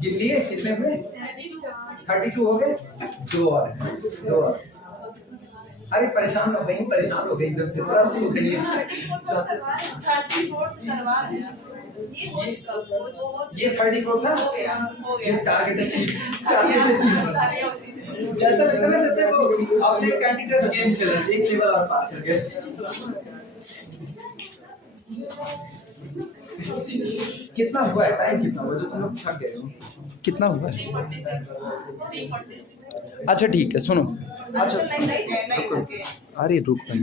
गिन लिए कितने हुए 32 हो गए, दो और अरे परेशान हो गई, परेशान हो गई एकदम से थोड़ा सी हो गई है। 34 करवा रहे हैं ये 34 था, हो ये गया टारगेट अचीव जैसा लगता है जैसे वो अपने कैंडी क्रश गेम खेल रहे हैं, एक लेवल और पार कर गए। कितना हुआ है टाइम, कितना हुआ जो तुम लोग थक गए हो, कितना हुआ? 346 अच्छा ठीक है सुनो, अच्छा नहीं अरे रुक भाई